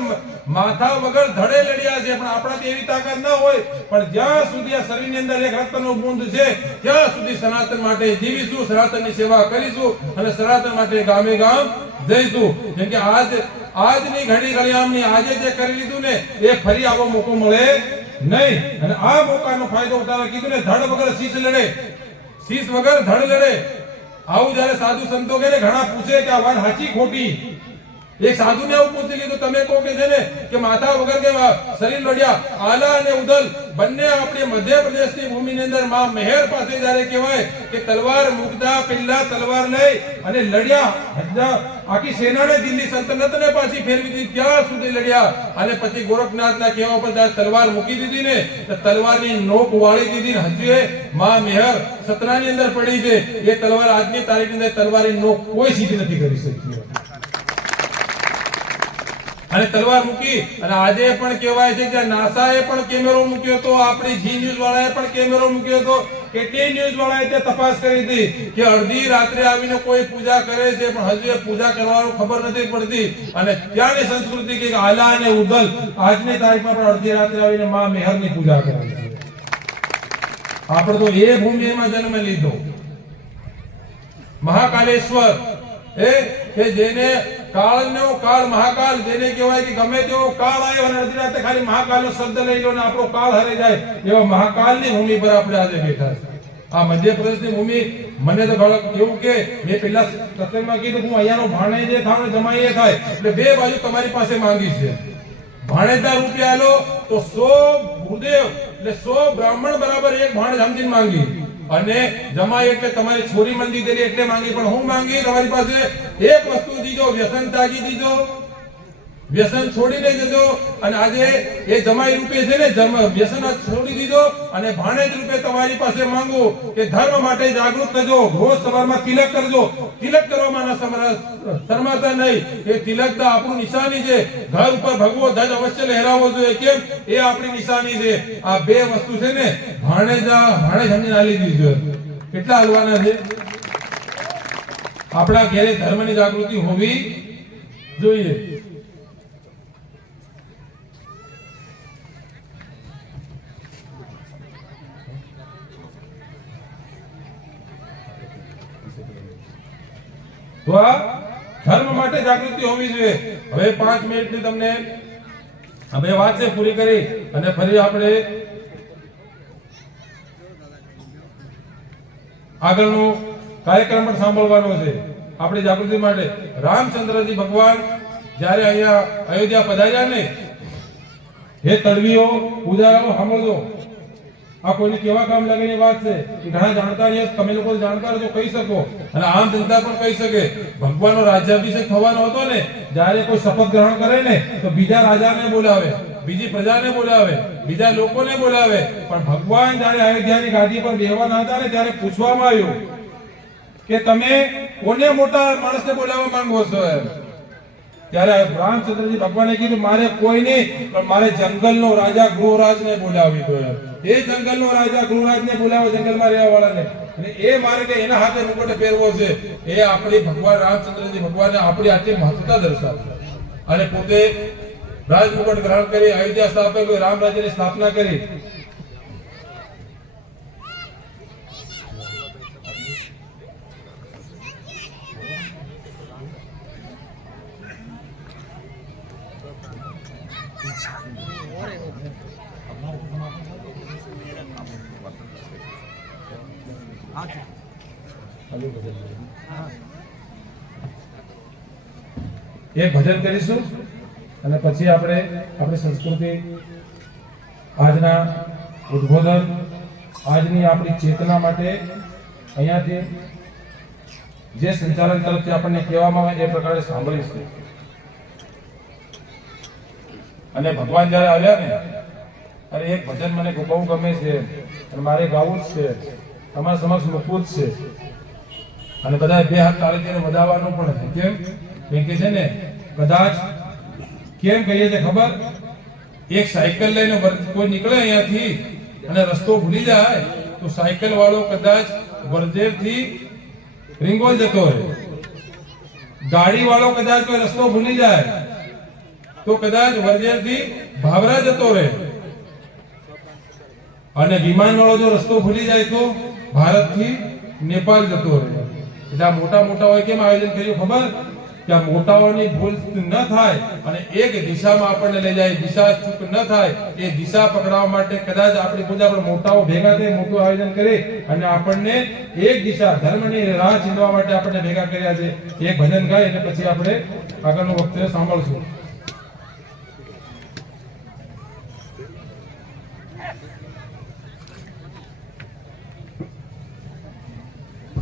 માથા વગર ધડે લડ્યા છે. પણ આપણાથી એવી તાકાત ના હોય. પણ જ્યાં સુધી આ શરીરની અંદર એક રક્તનો બુંદ છે ત્યાં સુધી સનાતન માટે જીવીશું, સનાતનની સેવા કરીશું અને સનાતન માટે ગામે ગામ જઈશું. જેમ કે આજની ઘડી ઘડિયાળની આજે જે કરી લીધું ને એ ફરી આવો મોકો મળે નહીં. અને આ મોકાનો ફાયદો ઉઠાવવા કીધું ને ધડ વગર શીશ લડે, શીશ વગર ધડ લડે. આવું જયારે સાધુ સંતો કે ઘણા પૂછે કે આ વાત સાચી ખોટી એક સાધુને એવું પૂછી લીધું, તમે કહો કે છે ને કે માથા વગર કે શરીર લડ્યા, આલા અને ઉદલ બંને આપણી મધ્યપ્રદેશની ભૂમિની અંદર માં મહેર પાસે જ્યારે કહેવાય કે તલવાર મુકતા પહેલા તલવાર લઈ અને લડ્યા, આખી સેનાને દિલ્હી સલ્તનતને પાછી ફેરવી દીધી, ત્યાં સુધી લડ્યા અને પછી ગોરખનાથના કહેવા પર તલવાર મૂકી દીધી ને તો તલવારની નોક વાળી દીધી ને હજુ માં મહેર સતરાની અંદર પડી છે. એ તલવાર આજની તારીખની અંદર તલવારની નોક કોઈ સીધી નથી કરી શકતી અને તલવાર મૂકી. અને આજે પણ કહેવાય છે કે નાસાએ પણ કેમેરો મૂક્યો હતો, આપણી જી ન્યૂઝ વાળાએ પણ કેમેરો મૂક્યો હતો, કેટલી ન્યૂઝ વાળાએ તે તપાસ કરી હતી કે અડધી રાત્રે આવીને કોઈ પૂજા કરે છે પણ હજુ એ પૂજા કરવાનું ખબર નથી પડતી. અને ત્યાંની સંસ્કૃતિ કે આલા અને ઉદલ આજની તારીખમાં પણ અડધી રાત્રે આવીને માં મેહરની પૂજા કરે છે. આપણે તો એ ભૂમિમાં જન્મ લીધો. મહાકાલેશ્વર કે જેને કાળનો કાળ મહાકાલ જેને કહેવાય કે ગમે તેવો કાળ આવ્યો અને અડધી રાતે ખાલી મહાકાલનો શબ્દ લઈ લો ને આપણો કાળ હરી જાય એવા મહાકાલની ભૂમિ પર આપણે આજે બેઠા છે. આ મધ્યપ્રદેશની ભૂમિ મને તો કેવું કે મેં પેલા સત્સંગમાં કીધું હું અહીંયાનો ભાણે જે થાવ ને જમાઈ એ થાય એટલે બે બાજુ તમારી પાસે માંગી છે. ભાણેજના રૂપિયા લો તો 100 ભૂદેવ એટલે 100 બ્રાહ્મણ બરાબર એક ભાણેજ સમજીને માંગી અને જમાઈ એટલે તમારી છોરી મંદી દેલી એટલે માંગી. પણ હું માંગી તમારી પાસે એક વસ્તુ દીજો, વ્યસન ત્યાગી દીજો, વ્યસન છોડીને જજો. અને આજે એ જમાઈ રૂપે છે ને વ્યસન છોડી દીધો અને ભાણેજ રૂપે તમારી પાસે માંગુ કે ધર્મ માટે જાગૃત થજો, રોજ સવારમાં તિલક કરજો. તિલક કરવામાં શરમાતા નહીં, એ તિલક તો આપણું નિશાની છે. ઘર ઉપર ભગવો ધ્વજ અવશ્ય લહેરાવવો જોઈએ, કેમ એ આપણી નિશાની છે. આ બે વસ્તુ છે ને ભાણેજ સમજીને આલી દીધું. કેટલા હાલવાના છે? આપણા ઘેરે ધર્મની જાગૃતિ હોવી જોઈએ. તો આ ધર્મ માટે જાગૃતિ હોવી જોઈએ. હવે 5 મિનિટની તમને હવે વાત છે પૂરી કરી અને ફરી આપણે આગળનો કાર્યક્રમ પણ સાંભળવાનો છે આપણી જાગૃતિ માટે. રામચંદ્રજી ભગવાન જ્યારે અહીંયા અયોધ્યા પધાર્યા ને હે તડવીઓ પૂજારાઓ સાંભળજો. આ કોઈને કેવા કામ લાગેની વાત છે કે ઘણા જાણતા રહ્યા, તમે લોકો જાણતા તો કહી શકો અને આમ જનતા પણ કહી શકે. ભગવાનનો રાજ્યાભિષેક થવાનો હતો ને જ્યારે કોઈ શપથ ગ્રહણ કરે ને તો બીજા રાજાને બોલાવે, બીજી પ્રજાને બોલાવે, બીજા લોકોને બોલાવે. પણ ભગવાન જ્યારે અયોધ્યાની ગાદી પર બેહવાના હતા ને ત્યારે પૂછવામાં આવ્યું કે તમે કોને મોટા માણસને બોલાવવા માંગો છો એમ. ત્યારે રામચંદ્રજી ભગવાને કીધું મારે કોઈ નહીં પણ મારે જંગલનો રાજા ગૃહરાજને બોલાવી દો એમ. એ જંગલનો રાજા ગૃહરાજને બોલાવો, જંગલમાં રહેવા વાળાને, અને એ મારે કે એના હાથે મુકટ ફેરવો છે. એ આપણી ભગવાન રામચંદ્રજી ભગવાને આપણી આટલી મહત્વતા દર્શાવી અને પોતે રાજમુકટ ગ્રહણ કરી અયોધ્યા સ્થાપન કરી, રામ રાજ્યની સ્થાપના કરી. એક ભજન કરીશું અને પછી આપણે આપણી સંસ્કૃતિ, આજના ઉદ્બોધન, આજની આપણી ચેતના માટે અહીંયાથી જે સંચાલન તરફથી આપણને કહેવામાં આવે એ પ્રકારે સાંભળીશું. અને ભગવાન જ્યારે આવ્યા ને અરે એક ભજન મને બહુ ગમે છે અને મારે ગાવું જ છે, તમારા સમક્ષ મૂકવું જ છે અને બધા બે હાથ તાળીને વધાવવાનું પણ છે. કેમ કે છે ને કદાચ કેમ કહીએ છે ખબર? એક સાયકલ લઈને કોઈ નીકળે અહીંયાથી અને રસ્તો ભૂલી જાય તો સાયકલ વાળો કદાચ વરજેરથી રીંગોલ જતો રહે, ગાડી વાળો કદાચ કોઈ રસ્તો ભૂલી જાય તો કદાચ વરજેરથી ભાવરા જતો રહે, અને વિમાન વાળો જો રસ્તો ભૂલી જાય તો ભારતથી નેપાળ જતો રહે. એટલે મોટા મોટા હોય કેમ આયોજન કર્યું ખબર? કે આ મોટાઓની ભૂલ ન થાય અને એક દિશામાં આપણને લઈ જાય, દિશા ચૂક ન થાય, એ દિશા પકડવા માટે કદાચ આપણી પૂજા પર મોટાઓ ભેગા થઈ મોટું આયોજન કરી અને આપણને એક દિશા ધર્મની રાહ ચીંધવા માટે આપણને ભેગા કર્યા છે. એક ભજન ગાય અને પછી આપણે આગળનું વક્તવ્ય સાંભળશું.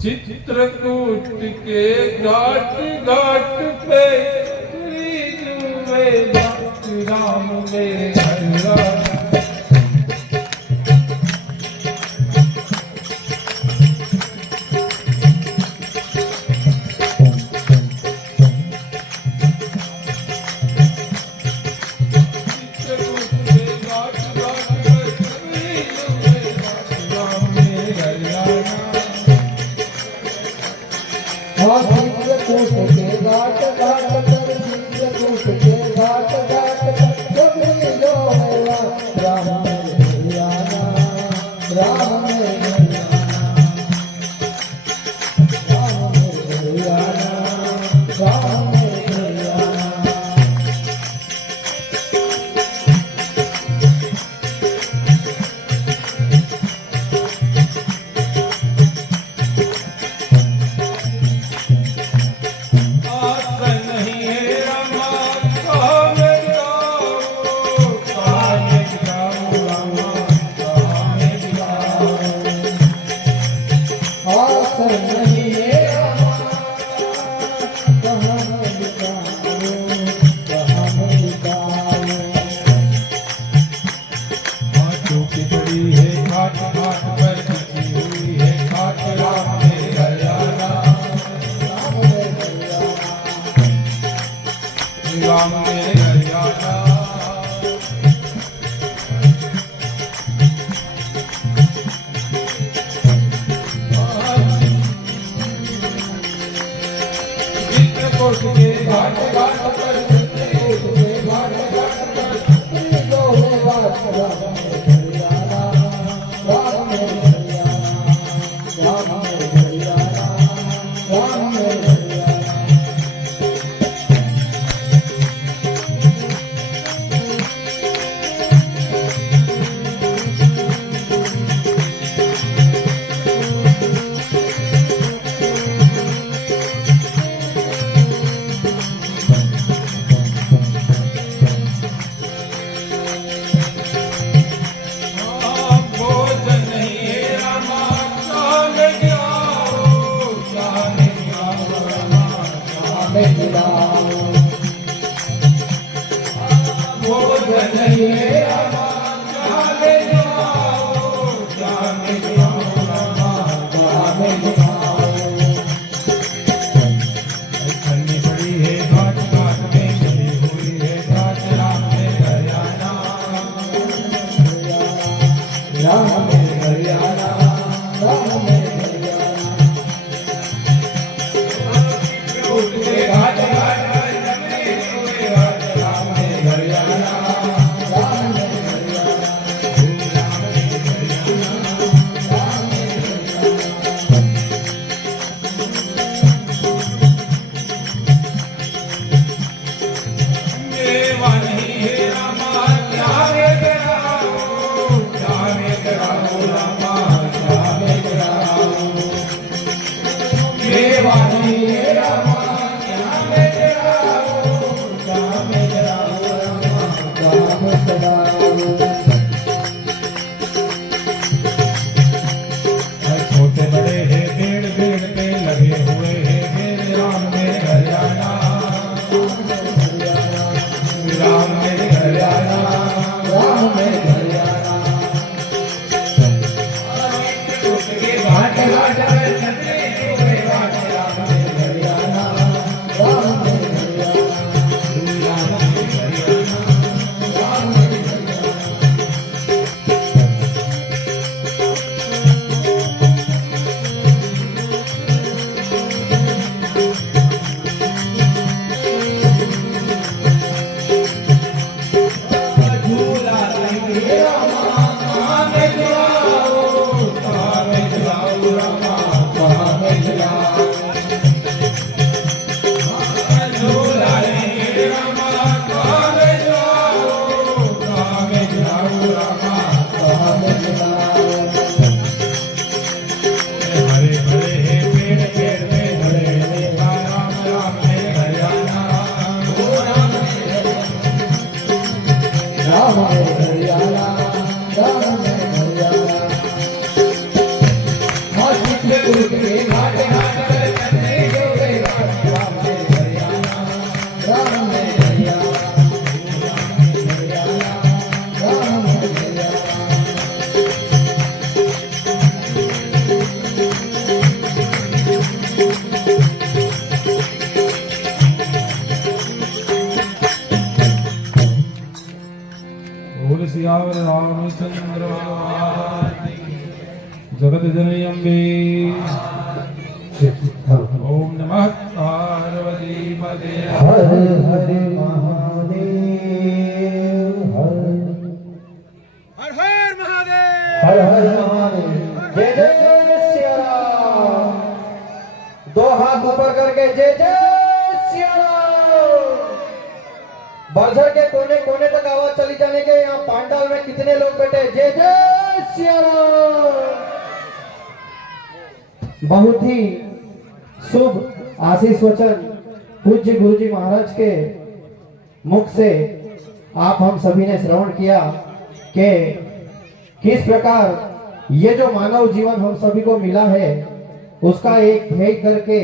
चित्रकूट के घाट घाट पे राम मेरे हरा चित्रकूट के घाट घाट पर चित्रकूट के घाट घाट पर कभी लो राम मेरे राम मेरे राम मेरे राम मेरे राम मेरे हरियाणा चित्रकूट के घाट घाट पर चित्रकूट के घाट घाट पर लो राम मेरे हरियाणा राम मेरे हरियाणा राम मेरे हरियाणा राम मेरे राम मेरे हरियाणा, राम मेरे हरियाणा। मस्जिद में गुरु के घाट घाट पर चलने जो गए राम मेरे हरियाणा, राम मेरे हरियाणा, राम मेरे हरियाणा। बोल सियावर रामचंद्र भगवान की जगत जननी अम्बे ओम नमः पार्वती पते हर हर महादेव, हर हर महादेव। हर हर महादेव। जय जय सिया राम। दो हाथ ऊपर करके जय जय सिया राम। बरसर के कोने कोने तक आवाज चली जाने के यहाँ पांडाल में कितने लोग बैठे, जय जय सिया राम। बहुत ही शुभ आशीष वचन पूज्य गुरु जी महाराज के मुख से आप हम सभी ने श्रवण किया कि किस प्रकार ये जो मानव जीवन हम सभी को मिला है उसका एक भेद करके